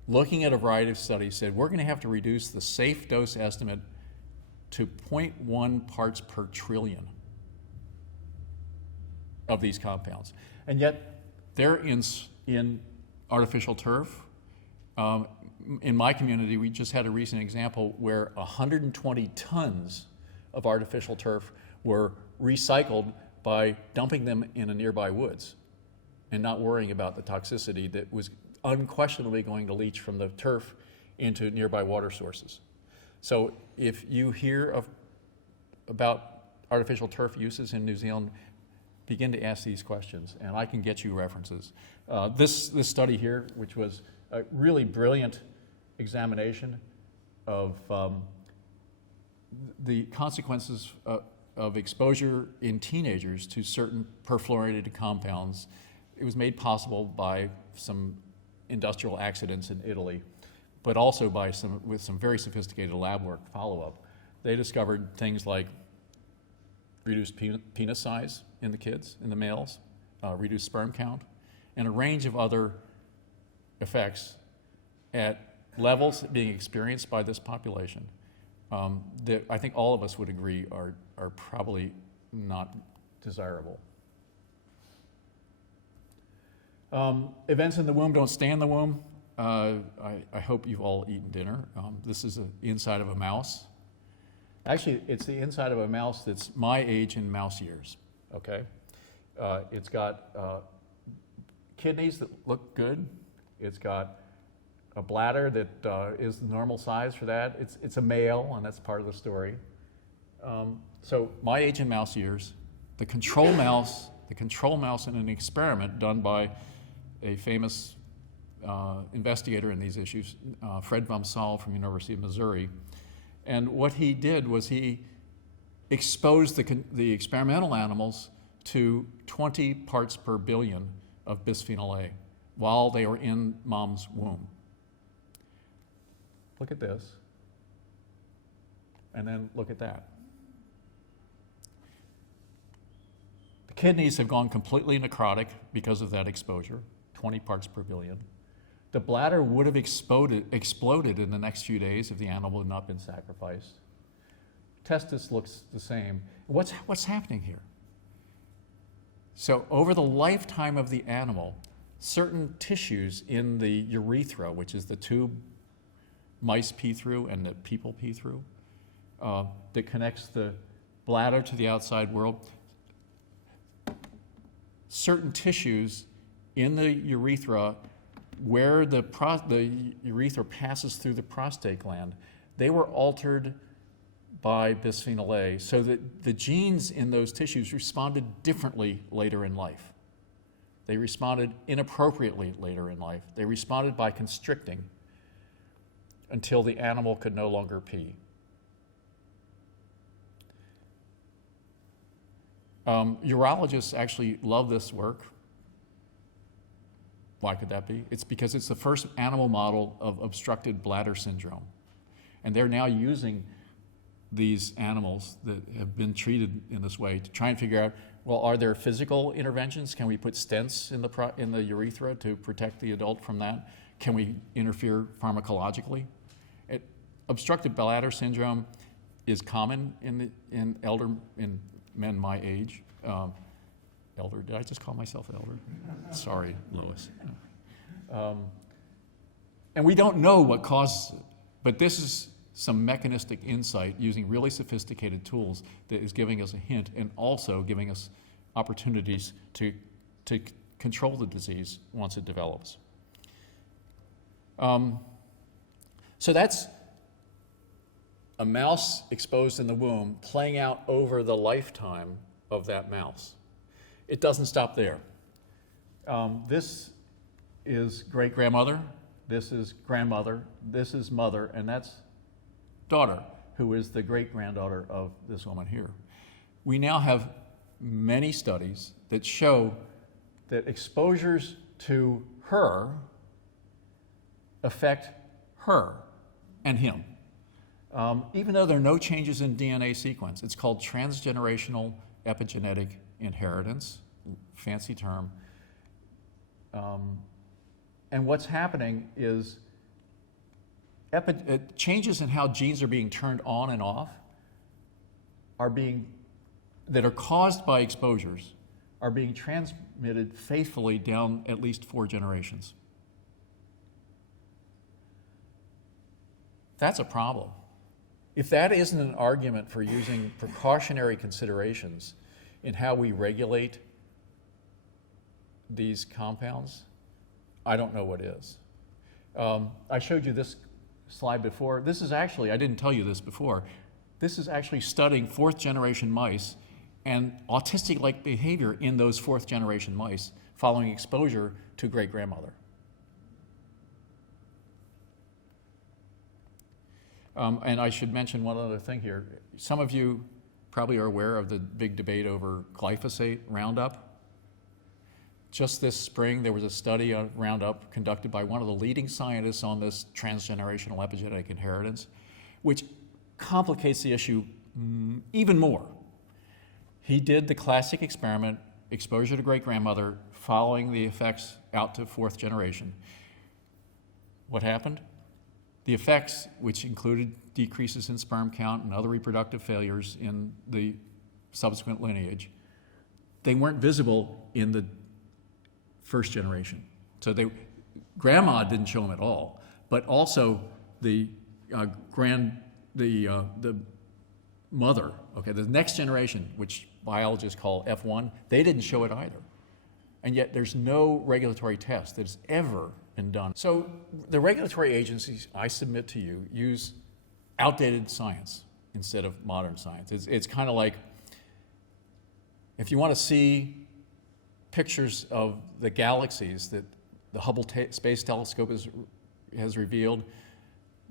looking at a variety of studies, said we're going to have to reduce the safe dose estimate to 0.1 parts per trillion of these compounds. And yet they're in artificial turf. In my community, we just had a recent example where 120 tons of artificial turf were recycled by dumping them in a nearby woods and not worrying about the toxicity that was unquestionably going to leach from the turf into nearby water sources. So if you hear about artificial turf uses in New Zealand, begin to ask these questions, and I can get you references. This study here, which was a really brilliant examination of the consequences of exposure in teenagers to certain perfluorinated compounds. It was made possible by some industrial accidents in Italy, but also with some very sophisticated lab work follow-up. They discovered things like reduced penis size in the kids, in the males, reduced sperm count, and a range of other effects at levels being experienced by this population that I think all of us would agree are probably not desirable. Events in the womb don't stay in the womb. I hope you've all eaten dinner. This is the inside of a mouse. Actually, it's the inside of a mouse that's my age in mouse years, okay? It's got kidneys that look good. It's got a bladder that is the normal size for that. It's a male, and that's part of the story. So my age in mouse years, the control mouse in an experiment done by a famous investigator in these issues, Fred von Saal from University of Missouri. And what he did was he exposed the experimental animals to 20 parts per billion of bisphenol A while they were in mom's womb. Look at this, and then look at that. The kidneys have gone completely necrotic because of that exposure, 20 parts per billion. The bladder would have exploded in the next few days if the animal had not been sacrificed. Testis looks the same. What's happening here? So over the lifetime of the animal, certain tissues in the urethra, which is the tube mice pee through and that people pee through, that connects the bladder to the outside world, certain tissues in the urethra where the urethra passes through the prostate gland, they were altered by bisphenol A so that the genes in those tissues responded differently later in life. They responded inappropriately later in life. They responded by constricting until the animal could no longer pee. Urologists actually love this work. Why could that be? It's because it's the first animal model of obstructed bladder syndrome. And they're now using these animals that have been treated in this way to try and figure out, well, are there physical interventions? Can we put stents in the urethra to protect the adult from that? Can we interfere pharmacologically? Obstructed bladder syndrome is common in men my age. Elder, did I just call myself elder? Sorry, Lois. And we don't know what causes it, but this is some mechanistic insight using really sophisticated tools that is giving us a hint and also giving us opportunities to control the disease once it develops. So that's a mouse exposed in the womb playing out over the lifetime of that mouse. It doesn't stop there. This is great-grandmother, this is grandmother, this is mother, and that's daughter, who is the great-granddaughter of this woman here. We now have many studies that show that exposures to her affect her and him. Even though there are no changes in DNA sequence, it's called transgenerational epigenetic inheritance, fancy term. And what's happening is changes in how genes are being turned on and off that are caused by exposures are being transmitted faithfully down at least 4 generations. That's a problem. If that isn't an argument for using precautionary considerations in how we regulate these compounds, I don't know what is. I showed you this slide before. This is actually, I didn't tell you this before, this is actually studying 4th generation mice and autistic-like behavior in those fourth-generation mice following exposure to great-grandmother. And I should mention one other thing here. Some of you probably are aware of the big debate over glyphosate Roundup. Just this spring, there was a study on Roundup conducted by one of the leading scientists on this transgenerational epigenetic inheritance, which complicates the issue even more. He did the classic experiment, exposure to great-grandmother, following the effects out to fourth generation. What happened? The effects, which included decreases in sperm count and other reproductive failures in the subsequent lineage, they weren't visible in the first generation. So grandma didn't show them at all, but also the mother, okay, the next generation, which biologists call F1, they didn't show it either. And yet there's no regulatory test that's ever been done. So the regulatory agencies, I submit to you, use outdated science instead of modern science. It's kind of like, if you want to see pictures of the galaxies that the Hubble Space Telescope has revealed,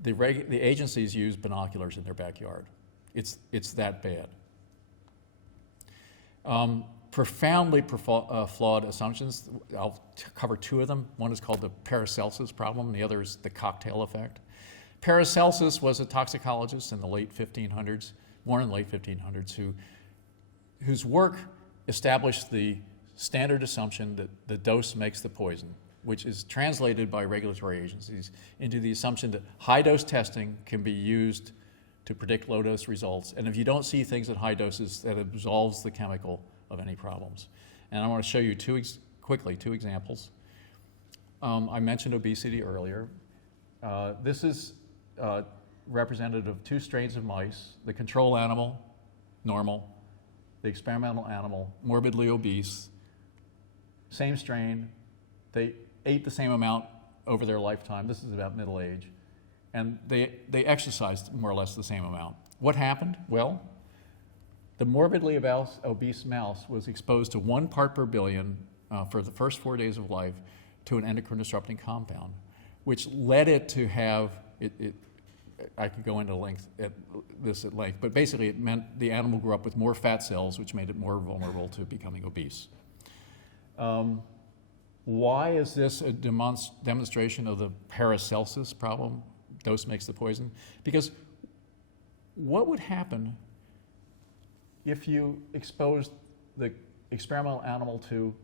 the agencies use binoculars in their backyard. It's that bad. Profoundly flawed assumptions. I'll cover two of them. One is called the Paracelsus problem, and the other is the cocktail effect. Paracelsus was a toxicologist in the late 1500s, born in the late 1500s, whose work established the standard assumption that the dose makes the poison, which is translated by regulatory agencies into the assumption that high-dose testing can be used to predict low-dose results. And if you don't see things at high doses, that absolves the chemical of any problems. And I want to show you quickly two examples. I mentioned obesity earlier. This is representative of two strains of mice. The control animal, normal. The experimental animal, morbidly obese. Same strain. They ate the same amount over their lifetime. This is about middle age. And they exercised more or less the same amount. What happened? Well, the morbidly obese mouse was exposed to 1 part per billion for the first 4 days of life to an endocrine disrupting compound, which led it to have, I could go into this at length, but basically it meant the animal grew up with more fat cells, which made it more vulnerable to becoming obese. Why is this a demonstration of the Paracelsus problem? Dose makes the poison. Because what would happen if you exposed the experimental animal to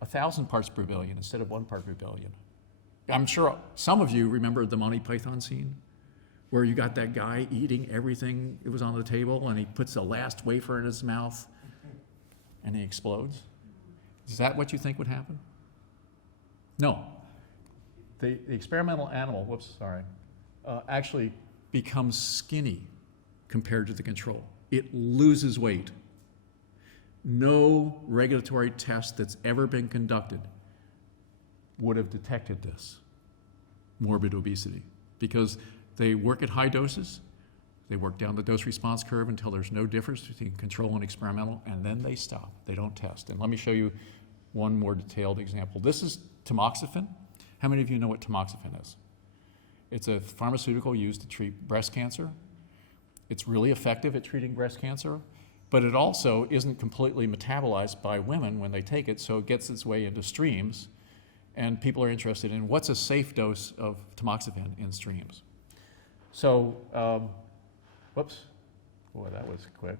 1,000 parts per billion instead of 1 part per billion? I'm sure some of you remember the Monty Python scene where you got that guy eating everything that was on the table and he puts the last wafer in his mouth and he explodes. Is that what you think would happen? No. The experimental animal, actually becomes skinny compared to the control. It loses weight. No regulatory test that's ever been conducted would have detected this morbid obesity because they work at high doses, they work down the dose response curve until there's no difference between control and experimental, and then they stop. They don't test. And let me show you one more detailed example. This is tamoxifen. How many of you know what tamoxifen is? It's a pharmaceutical used to treat breast cancer. It's really effective at treating breast cancer, but it also isn't completely metabolized by women when they take it, so it gets its way into streams, and people are interested in what's a safe dose of tamoxifen in streams. So, whoops, boy, that was quick.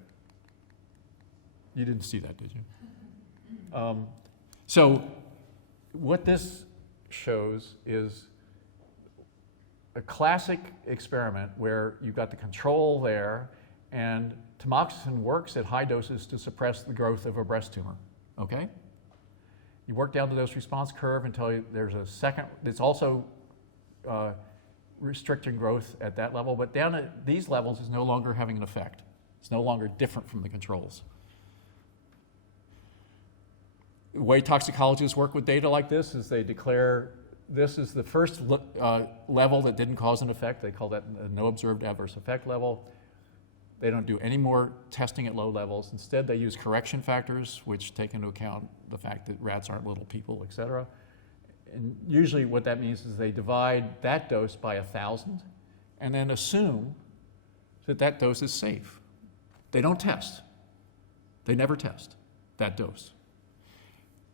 You didn't see that, did you? So, what this shows is a classic experiment where you've got the control there, and tamoxifen works at high doses to suppress the growth of a breast tumor, okay? You work down the dose response curve until there's a second, it's also restricting growth at that level, but down at these levels is no longer having an effect. It's no longer different from the controls. The way toxicologists work with data like this is they declare this is the first level that didn't cause an effect. They call that a no observed adverse effect level. They don't do any more testing at low levels. Instead, they use correction factors, which take into account the fact that rats aren't little people, et cetera. And usually what that means is they divide that dose by 1,000 and then assume that that dose is safe. They don't test. They never test that dose.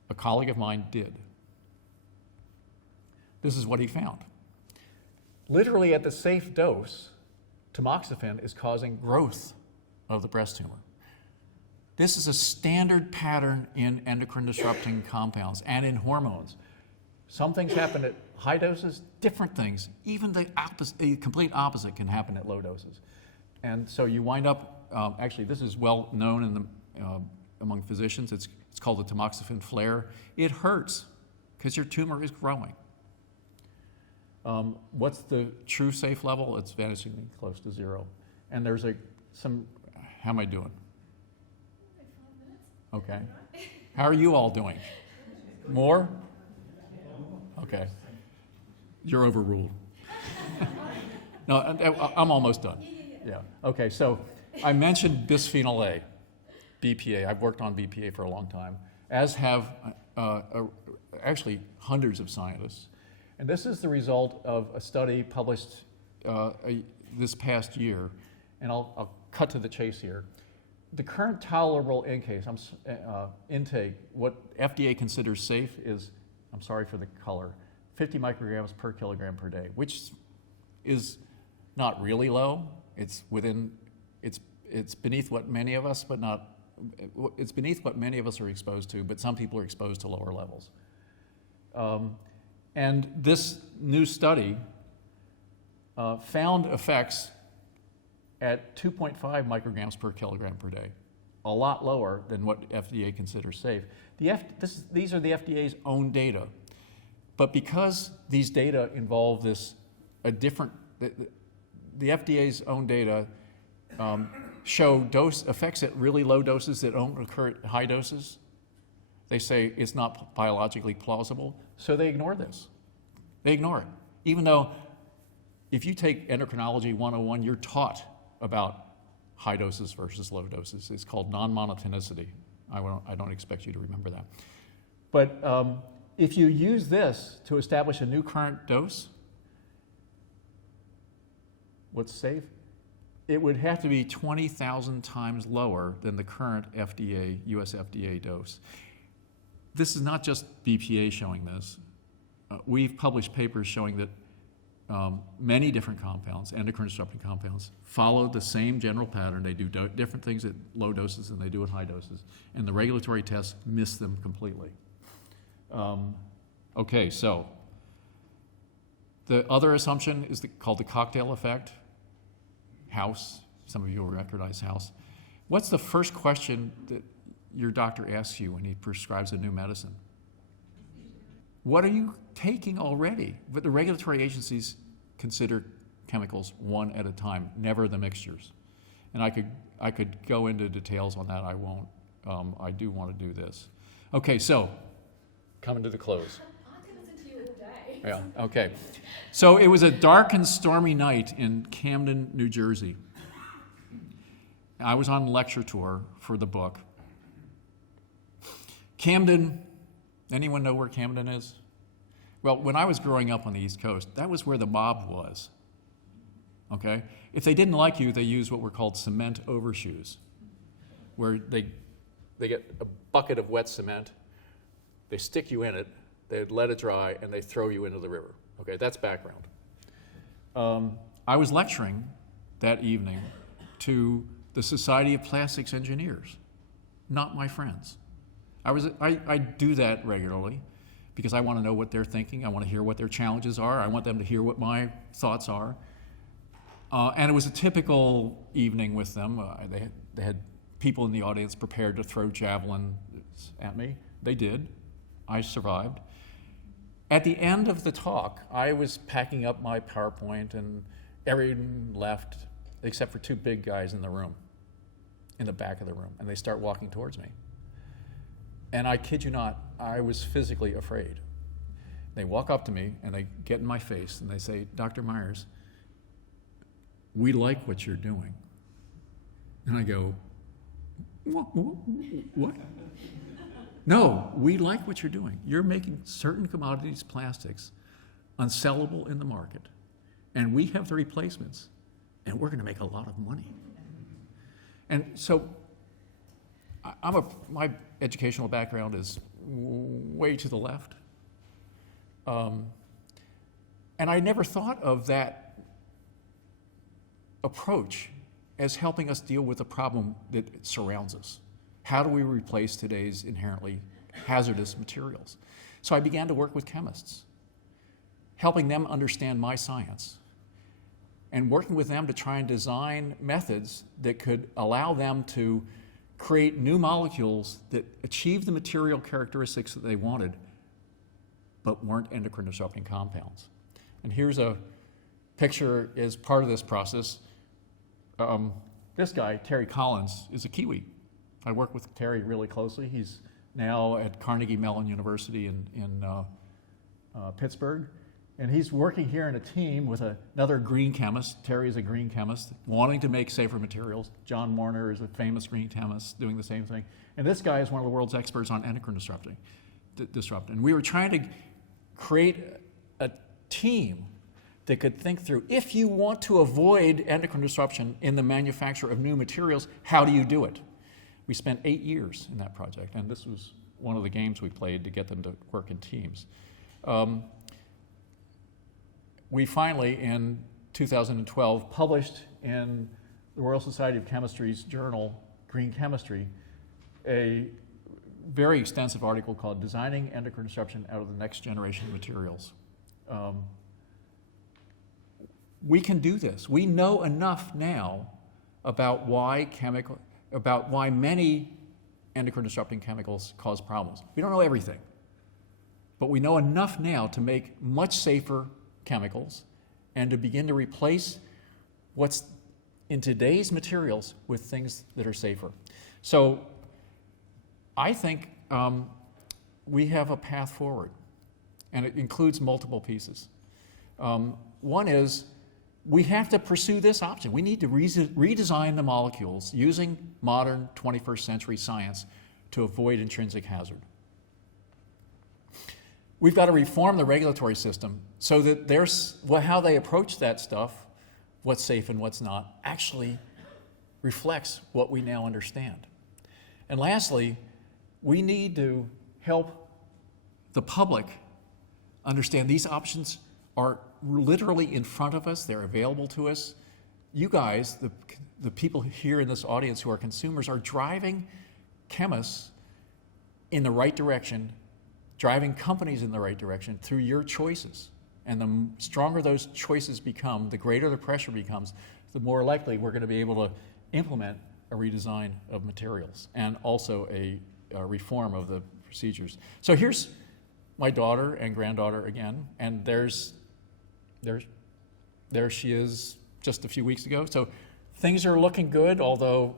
A colleague of mine did. This is what he found. Literally at the safe dose, tamoxifen is causing growth of the breast tumor. This is a standard pattern in endocrine disrupting compounds and in hormones. Some things happen at high doses, different things, even the complete opposite can happen at low doses. And so you wind up, actually this is well known in among physicians, it's called the tamoxifen flare. It hurts because your tumor is growing. What's the true safe level? It's vanishingly close to zero. And there's how am I doing? 5 minutes. Okay. How are you all doing? More? Okay. You're overruled. No, I'm almost done. Yeah. Okay, so I mentioned bisphenol A, BPA. I've worked on BPA for a long time, as have actually hundreds of scientists. And this is the result of a study published this past year, and I'll cut to the chase here. The current tolerable intake, what FDA considers safe is, I'm sorry for the color, 50 micrograms per kilogram per day, which is not really low. It's beneath what many of us, it's beneath what many of us are exposed to, but some people are exposed to lower levels. And this new study found effects at 2.5 micrograms per kilogram per day, a lot lower than what FDA considers safe. These are the FDA's own data. But because these data involve the FDA's own data show dose effects at really low doses that don't occur at high doses, they say it's not biologically plausible, so they ignore this. They ignore it. Even though if you take Endocrinology 101, you're taught about high doses versus low doses. It's called non-monotonicity. I don't expect you to remember that. But if you use this to establish a new current dose, what's safe? It would have to be 20,000 times lower than the current US FDA dose. This is not just BPA showing this. We've published papers showing that many different compounds, endocrine disrupting compounds, follow the same general pattern. They do different things at low doses than they do at high doses, and the regulatory tests miss them completely. Okay, so the other assumption is called the cocktail effect. House, some of you will recognize House. What's the first question that your doctor asks you when he prescribes a new medicine? What are you taking already? But the regulatory agencies consider chemicals one at a time, never the mixtures. And I could go into details on that. I won't. I do want to do this. Okay, so coming to the close. I could listen to you all day. Yeah. Okay. So it was a dark and stormy night in Camden, New Jersey. I was on lecture tour for the book. Camden. Anyone know where Camden is? Well, when I was growing up on the East Coast, that was where the mob was. Okay? If they didn't like you, they used what were called cement overshoes, where they get a bucket of wet cement, they stick you in it, they let it dry, and they throw you into the river. Okay, that's background. I was lecturing that evening to the Society of Plastics Engineers, not my friends. I do that regularly because I want to know what they're thinking. I want to hear what their challenges are. I want them to hear what my thoughts are. And it was a typical evening with them. They had people in the audience prepared to throw javelins at me. They did. I survived. At the end of the talk, I was packing up my PowerPoint and everyone left except for two big guys in the room, in the back of the room, and they start walking towards me. And I kid you not, I was physically afraid. They walk up to me and they get in my face and they say, "Dr. Myers, we like what you're doing, And I go, what? No, we like what you're doing. You're making certain commodities, plastics, unsellable in the market. And we have the replacements. And we're going to make a lot of money. And so my educational background is way to the left. And I never thought of that approach as helping us deal with the problem that surrounds us. How do we replace today's inherently hazardous materials? So I began to work with chemists, helping them understand my science, and working with them to try and design methods that could allow them to create new molecules that achieve the material characteristics that they wanted, but weren't endocrine disrupting compounds. And here's a picture as part of this process. This guy, Terry Collins, is a Kiwi. I work with Terry really closely. He's now at Carnegie Mellon University in Pittsburgh. And he's working here in a team with another green chemist. Terry is a green chemist, wanting to make safer materials. John Warner is a famous green chemist doing the same thing. And this guy is one of the world's experts on endocrine disrupting. And we were trying to create a team that could think through, if you want to avoid endocrine disruption in the manufacture of new materials, how do you do it? We spent 8 years in that project, and this was one of the games we played to get them to work in teams. We finally, in 2012, published in the Royal Society of Chemistry's journal, Green Chemistry, a very extensive article called Designing Endocrine Disruption Out of the Next Generation of Materials. We can do this. We know enough now about why many endocrine disrupting chemicals cause problems. We don't know everything, but we know enough now to make much safer chemicals and to begin to replace what's in today's materials with things that are safer. So I think we have a path forward, and it includes multiple pieces. One is we have to pursue this option. We need to redesign the molecules using modern 21st century science to avoid intrinsic hazard. We've got to reform the regulatory system so that how they approach that stuff, what's safe and what's not, actually reflects what we now understand. And lastly, we need to help the public understand these options are literally in front of us. They're available to us. You guys, the people here in this audience who are consumers, are driving chemists in the right direction, driving companies in the right direction through your choices. And the stronger those choices become, the greater the pressure becomes, the more likely we're going to be able to implement a redesign of materials and also a reform of the procedures. So here's my daughter and granddaughter again, and there she is just a few weeks ago. So things are looking good, although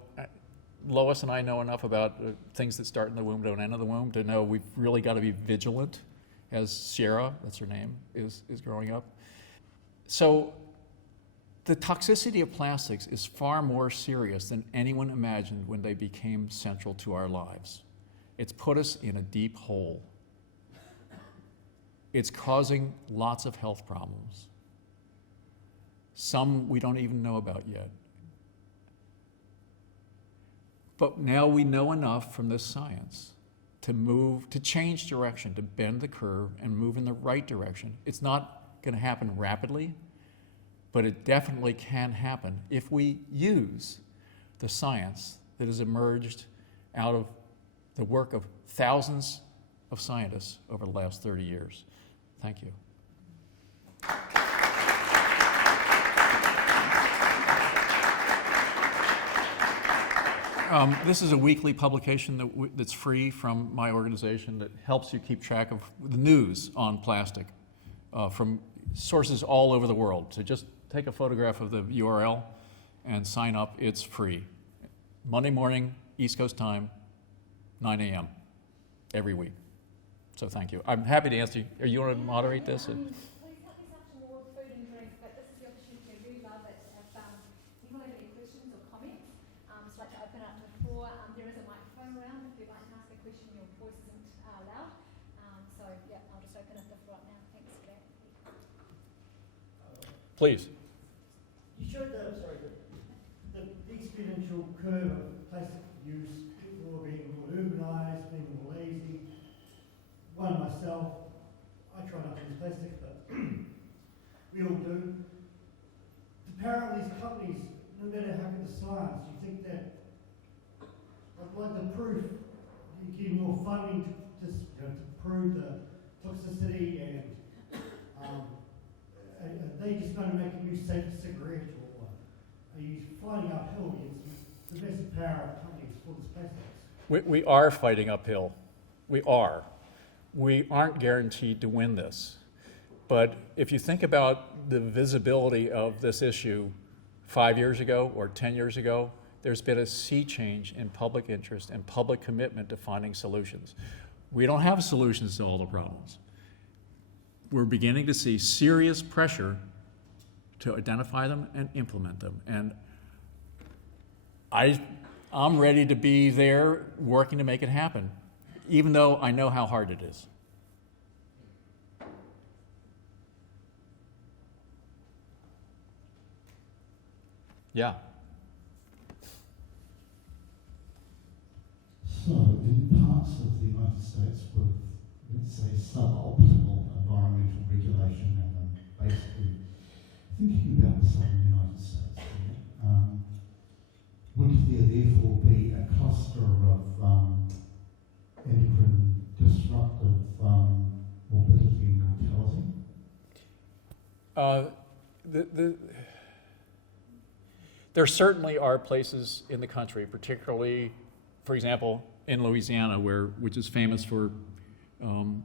Lois and I know enough about things that start in the womb don't end in the womb to know we've really got to be vigilant as Sierra, that's her name, is growing up. So the toxicity of plastics is far more serious than anyone imagined when they became central to our lives. It's put us in a deep hole. It's causing lots of health problems. Some we don't even know about yet. But now we know enough from this science to change direction, to bend the curve and move in the right direction. It's not going to happen rapidly, but it definitely can happen if we use the science that has emerged out of the work of thousands of scientists over the last 30 years. Thank you. This is a weekly publication that's free from my organization that helps you keep track of the news on plastic from sources all over the world. So just take a photograph of the URL and sign up. It's free. Monday morning, East Coast time, 9 a.m. every week. So thank you. I'm happy to answer. Are you want to moderate this? Please help me touch more food and drink, but this is the opportunity. I really love it. If people have any questions or comments, so Please. You showed the exponential curve of plastic use, people are being more urbanised, being more lazy. One myself, I try not to use plastic, but we all do. The power of these companies, no matter how good the science, you think that, like the proof, you give more funding to prove the toxicity, and are they just going to make a new safer cigarette, or are you fighting uphill against the massive power of companies for this plastics? We are fighting uphill. We are. We aren't guaranteed to win this. But if you think about the visibility of this issue 5 years ago or 10 years ago, there's been a sea change in public interest and public commitment to finding solutions. We don't have solutions to all the problems. We're beginning to see serious pressure to identify them and implement them. And I'm ready to be there working to make it happen, even though I know how hard it is. Yeah. So, in parts of the United States with, let's say, suboptimal environmental regulation, and I'm basically thinking about the southern United States here, would there therefore be a cluster of endocrine disruptive morbidity and mortality? There certainly are places in the country, particularly, for example, in Louisiana, which is famous for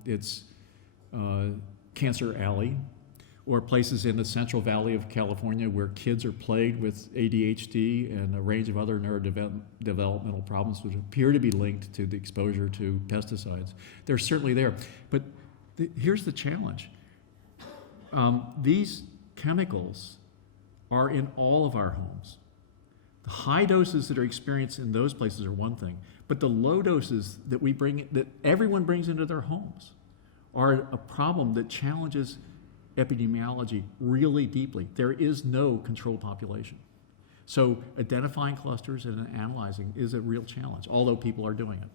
its Cancer Alley, or places in the Central Valley of California where kids are plagued with ADHD and a range of other neurodevelopmental problems which appear to be linked to the exposure to pesticides. They're certainly there. But here's the challenge. These chemicals are in all of our homes. The high doses that are experienced in those places are one thing, but the low doses that everyone brings into their homes are a problem that challenges epidemiology really deeply. There is no controlled population. So identifying clusters and analyzing is a real challenge, although people are doing it.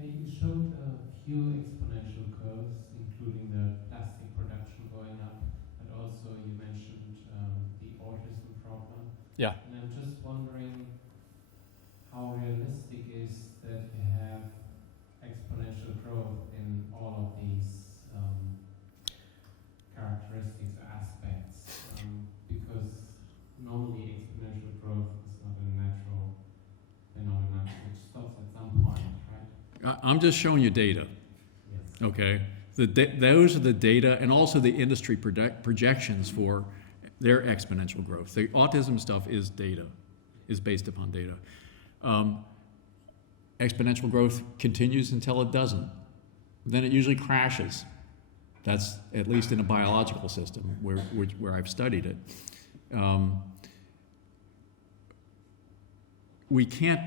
You showed a few exponential curves, including the plastic production going up, but also you mentioned the autism problem. Yeah. And I'm just wondering how realistic is that you have exponential growth in all of these characteristics or aspects, because normally exponential growth is not a natural phenomenon which stops at some point, right? I'm just showing you data, Yes. okay? Those are the data and also the industry projections for their exponential growth. The autism stuff is data, is based upon data. Exponential growth continues until it doesn't. Then it usually crashes. That's at least in a biological system where I've studied it. We can't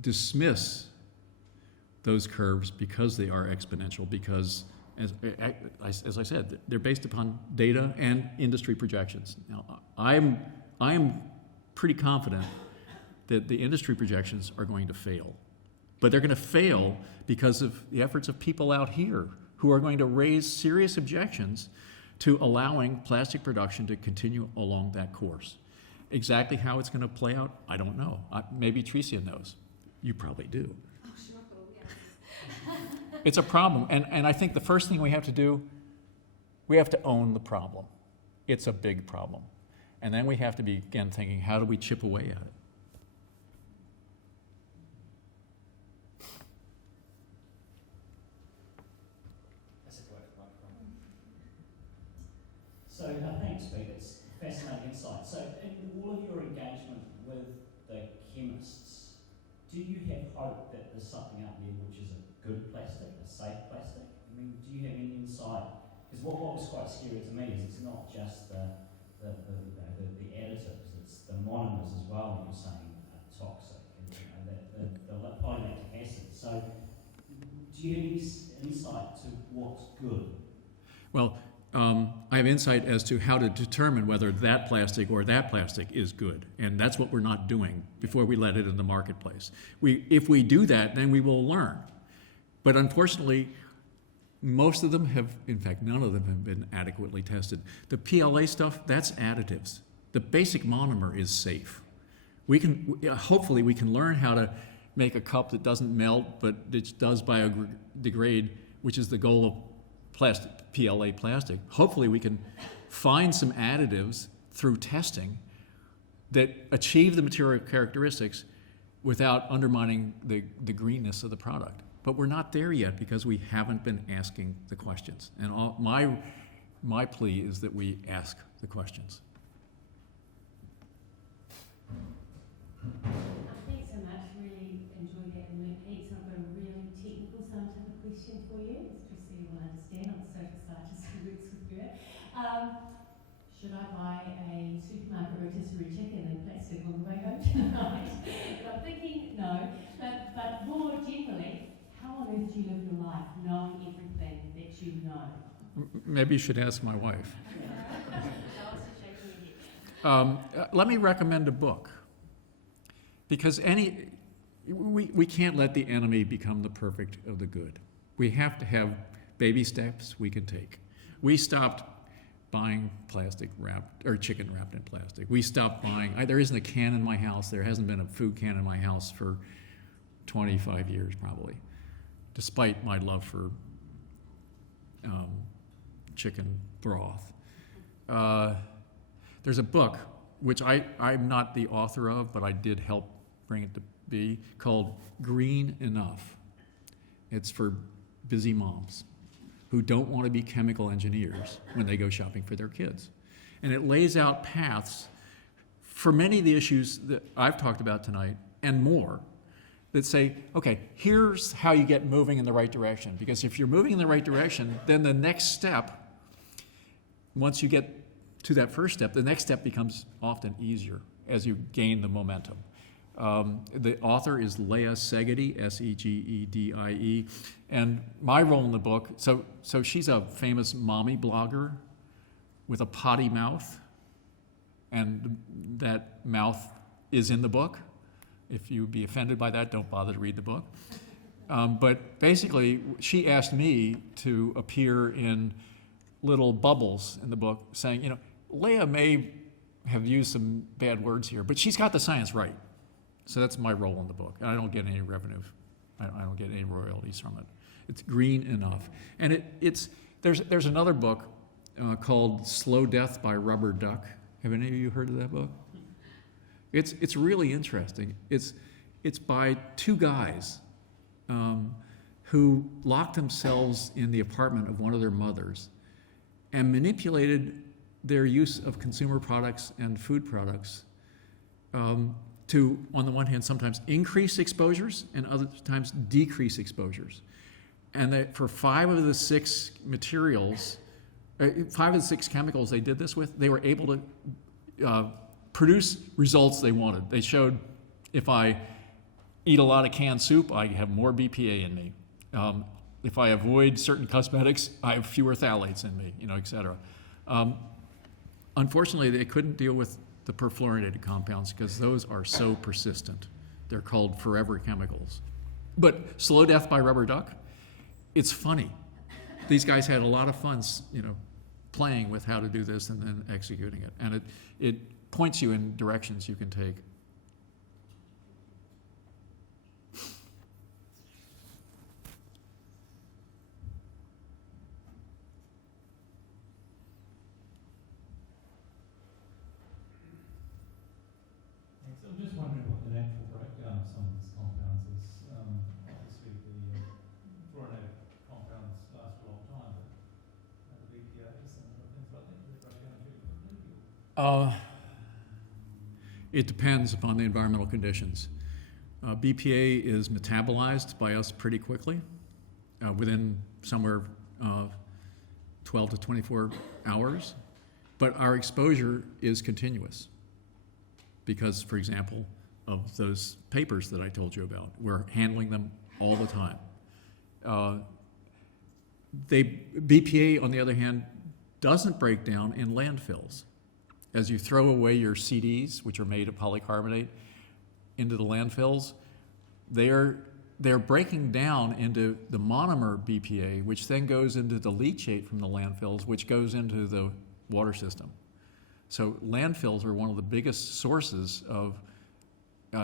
dismiss those curves because they are exponential, because as I said, they're based upon data and industry projections. Now, I'm pretty confident that the industry projections are going to fail. But they're going to fail because of the efforts of people out here who are going to raise serious objections to allowing plastic production to continue along that course. Exactly how it's going to play out, I don't know. Maybe Tricia knows. You probably do. Oh, sure, yes. It's a problem, and I think the first thing we have to do, we have to own the problem. It's a big problem. And then we have to begin thinking, how do we chip away at it? So thanks, Pete. It's fascinating insight. So in all of your engagement with the chemists, do you have hope that there's something out there which is a good plastic, a safe plastic? I mean, do you have any insight? Because what was quite scary to me is it's not just the additives, it's the monomers as well that you're saying are toxic. And, the polymeric So, do you have any insight to what's good? Well, I have insight as to how to determine whether that plastic or that plastic is good, and that's what we're not doing before we let it in the marketplace. If we do that, then we will learn. But unfortunately, most of them have, in fact, none of them have been adequately tested. The PLA stuff, that's additives. The basic monomer is safe. Hopefully we can learn how to make a cup that doesn't melt, but it does biodegrade, which is the goal of PLA plastic. Hopefully we can find some additives through testing that achieve the material characteristics without undermining the greenness of the product. But we're not there yet because we haven't been asking the questions. And my plea is that we ask the questions. Thanks so much. Really enjoyed that and learned heaps. I've got a really technical scientific question for you, as Tracy will understand. I'm a social scientist who works with her. Should I buy a supermarket rotisserie chicken in plastic on the way home tonight? And I'm thinking no. But more generally, how on earth do you live your life knowing everything that you know? Maybe you should ask my wife. Let me recommend a book. Because we can't let the enemy become the perfect of the good. We have to have baby steps we can take. We stopped buying plastic wrapped, or chicken wrapped in plastic. We stopped buying, there isn't a can in my house, there hasn't been a food can in my house for 25 years probably, despite my love for chicken broth. There's a book, which I'm not the author of, but I did help bring it to be, called Green Enough. It's for busy moms who don't want to be chemical engineers when they go shopping for their kids. And it lays out paths for many of the issues that I've talked about tonight and more that say, okay, here's how you get moving in the right direction. Because if you're moving in the right direction, then the next step, once you get to that first step, the next step becomes often easier as you gain the momentum. The author is Leah Segedie, Segedie, and my role in the book, so she's a famous mommy blogger with a potty mouth, and that mouth is in the book. If you'd be offended by that, don't bother to read the book. But basically, she asked me to appear in little bubbles in the book saying, Leah may have used some bad words here, but she's got the science right. So that's my role in the book. And I don't get any revenue. I don't get any royalties from it. It's Green Enough. And there's another book called Slow Death by Rubber Duck. Have any of you heard of that book? It's really interesting. It's by two guys who locked themselves in the apartment of one of their mothers and manipulated their use of consumer products and food products to, on the one hand, sometimes increase exposures and other times decrease exposures. And that for 5 of the 6 materials, 5 of the 6 chemicals they did this with, they were able to produce results they wanted. They showed if I eat a lot of canned soup, I have more BPA in me. If I avoid certain cosmetics, I have fewer phthalates in me, et cetera. Unfortunately, they couldn't deal with the perfluorinated compounds because those are so persistent. They're called forever chemicals. But Slow Death by Rubber Duck, it's funny. These guys had a lot of fun, playing with how to do this and then executing it. And it points you in directions you can take. I'm just wondering what the natural breakdown of some of these compounds is. Obviously, the fluorinated compounds last a long time, but the BPAs and things like that, are they going to be legal? It depends upon the environmental conditions. BPA is metabolized by us pretty quickly, within somewhere 12 to 24 hours, but our exposure is continuous. Because, for example, of those papers that I told you about, we're handling them all the time. BPA, on the other hand, doesn't break down in landfills. As you throw away your CDs, which are made of polycarbonate, into the landfills, they're breaking down into the monomer BPA, which then goes into the leachate from the landfills, which goes into the water system. So landfills are one of the biggest sources of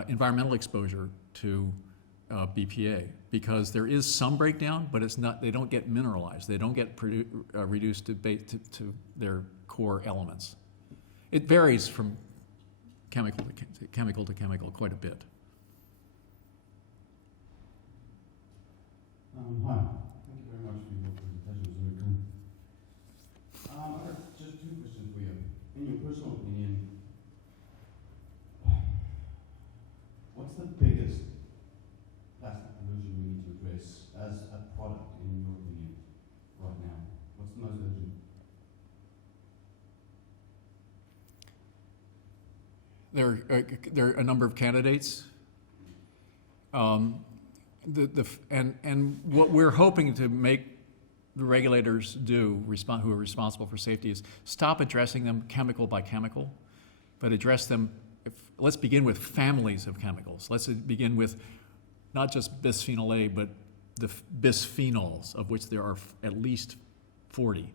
environmental exposure to BPA, because there is some breakdown, but it's not. They don't get mineralized. They don't get reduced to their core elements. It varies from chemical to chemical quite a bit. Hi, thank you very much for your presentation. It was very cool. I've got just two questions for you. In your personal opinion, what's the biggest plastic pollution we need to address as a product, in your opinion, right now? What's the most urgent? There are a number of candidates. And what we're hoping to make the regulators do, who are responsible for safety, is stop addressing them chemical by chemical, but address them. Let's begin with families of chemicals. Let's begin with not just bisphenol A, but the bisphenols, of which there are at least 40.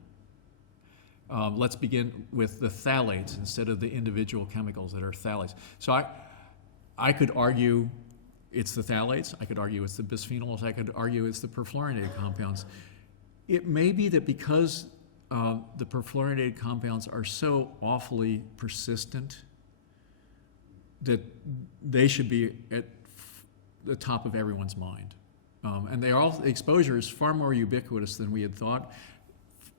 Let's begin with the phthalates instead of the individual chemicals that are phthalates. So I could argue it's the phthalates, I could argue it's the bisphenols, I could argue it's the perfluorinated compounds. It may be that because the perfluorinated compounds are so awfully persistent that they should be at the top of everyone's mind. And exposure is far more ubiquitous than we had thought,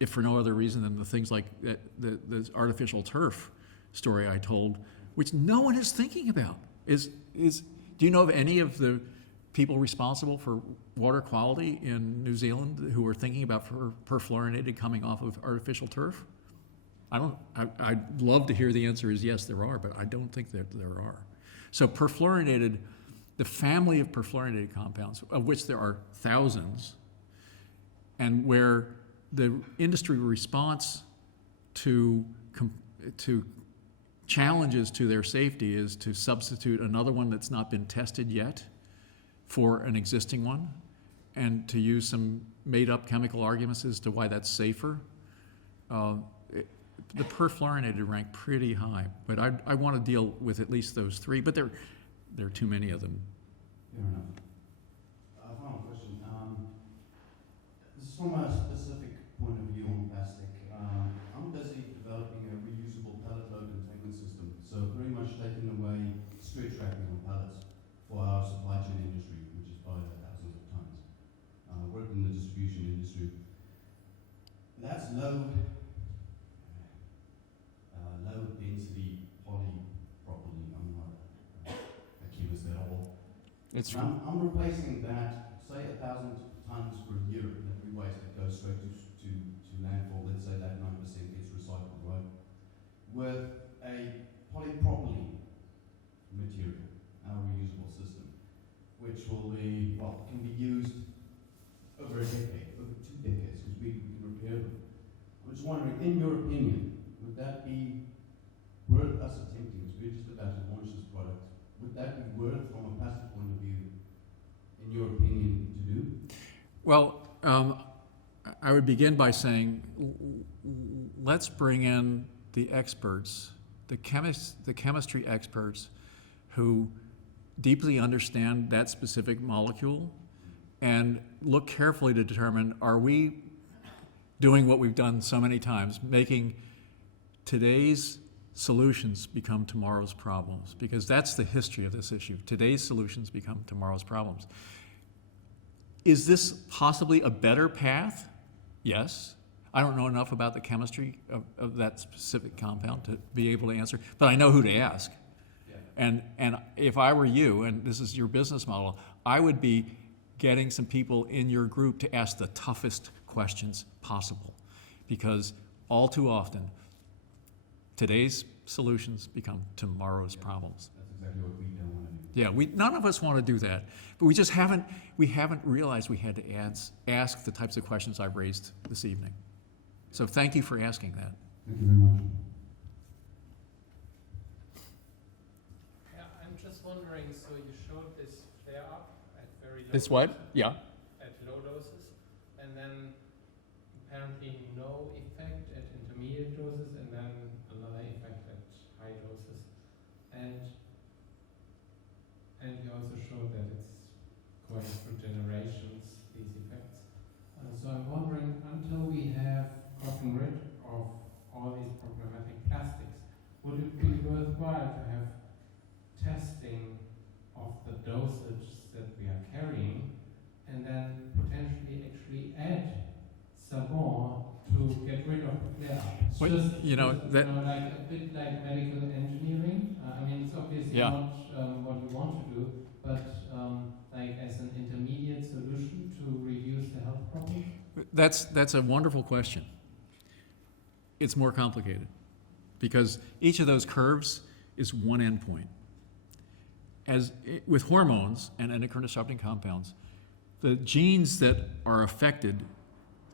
if for no other reason than the things like the artificial turf story I told, which no one is thinking about. Do you know of any of the people responsible for water quality in New Zealand who are thinking about perfluorinated coming off of artificial turf? I'd love to hear the answer is yes, there are, but I don't think that there are. So perfluorinated, the family of perfluorinated compounds, of which there are thousands, and where the industry response to challenges to their safety is to substitute another one that's not been tested yet for an existing one, and to use some made-up chemical arguments as to why that's safer. The perfluorinated rank pretty high, but I want to deal with at least those three, but there are too many of them. Fair enough. Final question. This is from a specific point of view on plastic. I'm busy developing a reusable pallet load containment system, so very much taking away street tracking on pallets for our supply chain industry, which is by the thousands of tons. Worked in the distribution industry. That's low density polypropylene. I'm not a chemist at all. I'm replacing that, say 1,000 tons per year that we waste that goes straight to landfill. Let's say that 9% gets recycled, right? With a polypropylene material, our reusable system, which can be used over a decade, over 2 decades, because we can repair them. I'm just wondering, in your opinion, would that be worth us attempting, because we're just about to launch this product, would that be worth, from a plastic point of view, in your opinion, to do? Well, I would begin by saying, let's bring in the experts, the chemistry experts who deeply understand that specific molecule, and look carefully to determine, are we doing what we've done so many times, making today's solutions become tomorrow's problems? Because that's the history of this issue. Today's solutions become tomorrow's problems. Is this possibly a better path? Yes. I don't know enough about the chemistry of that specific compound to be able to answer, but I know who to ask. Yeah. And if I were you, and this is your business model, I would be getting some people in your group to ask the toughest questions possible, because all too often, today's solutions become tomorrow's problems. That's exactly what we don't want to do. Yeah, none of us want to do that, but we haven't realized we had to ask the types of questions I've raised this evening. So thank you for asking that. Thank you very much. Yeah, I'm just wondering, so you showed this flare up at very low This what? doses, Yeah. at low doses, and then apparently no effect at intermediate doses, and then another effect at high doses. And you also showed that it's going through generations, these effects. So I'm wondering, until we have gotten rid of all these problematic plastics, would it be worthwhile to have testing of the dosage that we are carrying, and then potentially actually add some more to get rid of the flare-up? It's Well, just, that- like a bit like medical engineering. I mean, it's obviously Yeah. not what we want to do, but like as an intermediate solution to reduce the health problems. That's a wonderful question. It's more complicated because each of those curves is one endpoint. With hormones and endocrine disrupting compounds, the genes that are affected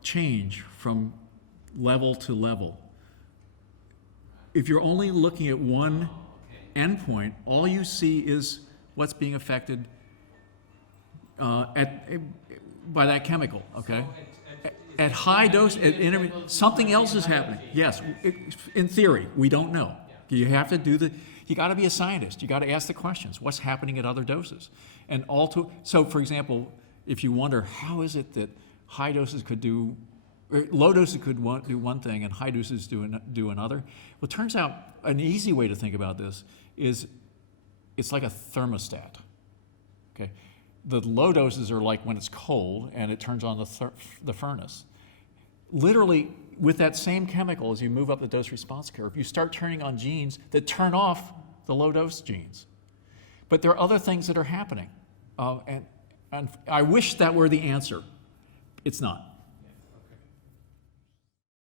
change from level to level. If you're only looking at one endpoint, all you see is what's being affected by that chemical, okay? At high dose, something else is happening. Yes, in theory, we don't know. You have to you got to be a scientist. You got to ask the questions. What's happening at other doses? And so, for example, if you wonder how is it that high doses could do, or low doses could do one thing and high doses do another. Well, it turns out an easy way to think about this is it's like a thermostat. Okay, the low doses are like when it's cold and it turns on the furnace. Literally, with that same chemical, as you move up the dose response curve, you start turning on genes that turn off the low dose genes. But there are other things that are happening, and I wish that were the answer. It's not.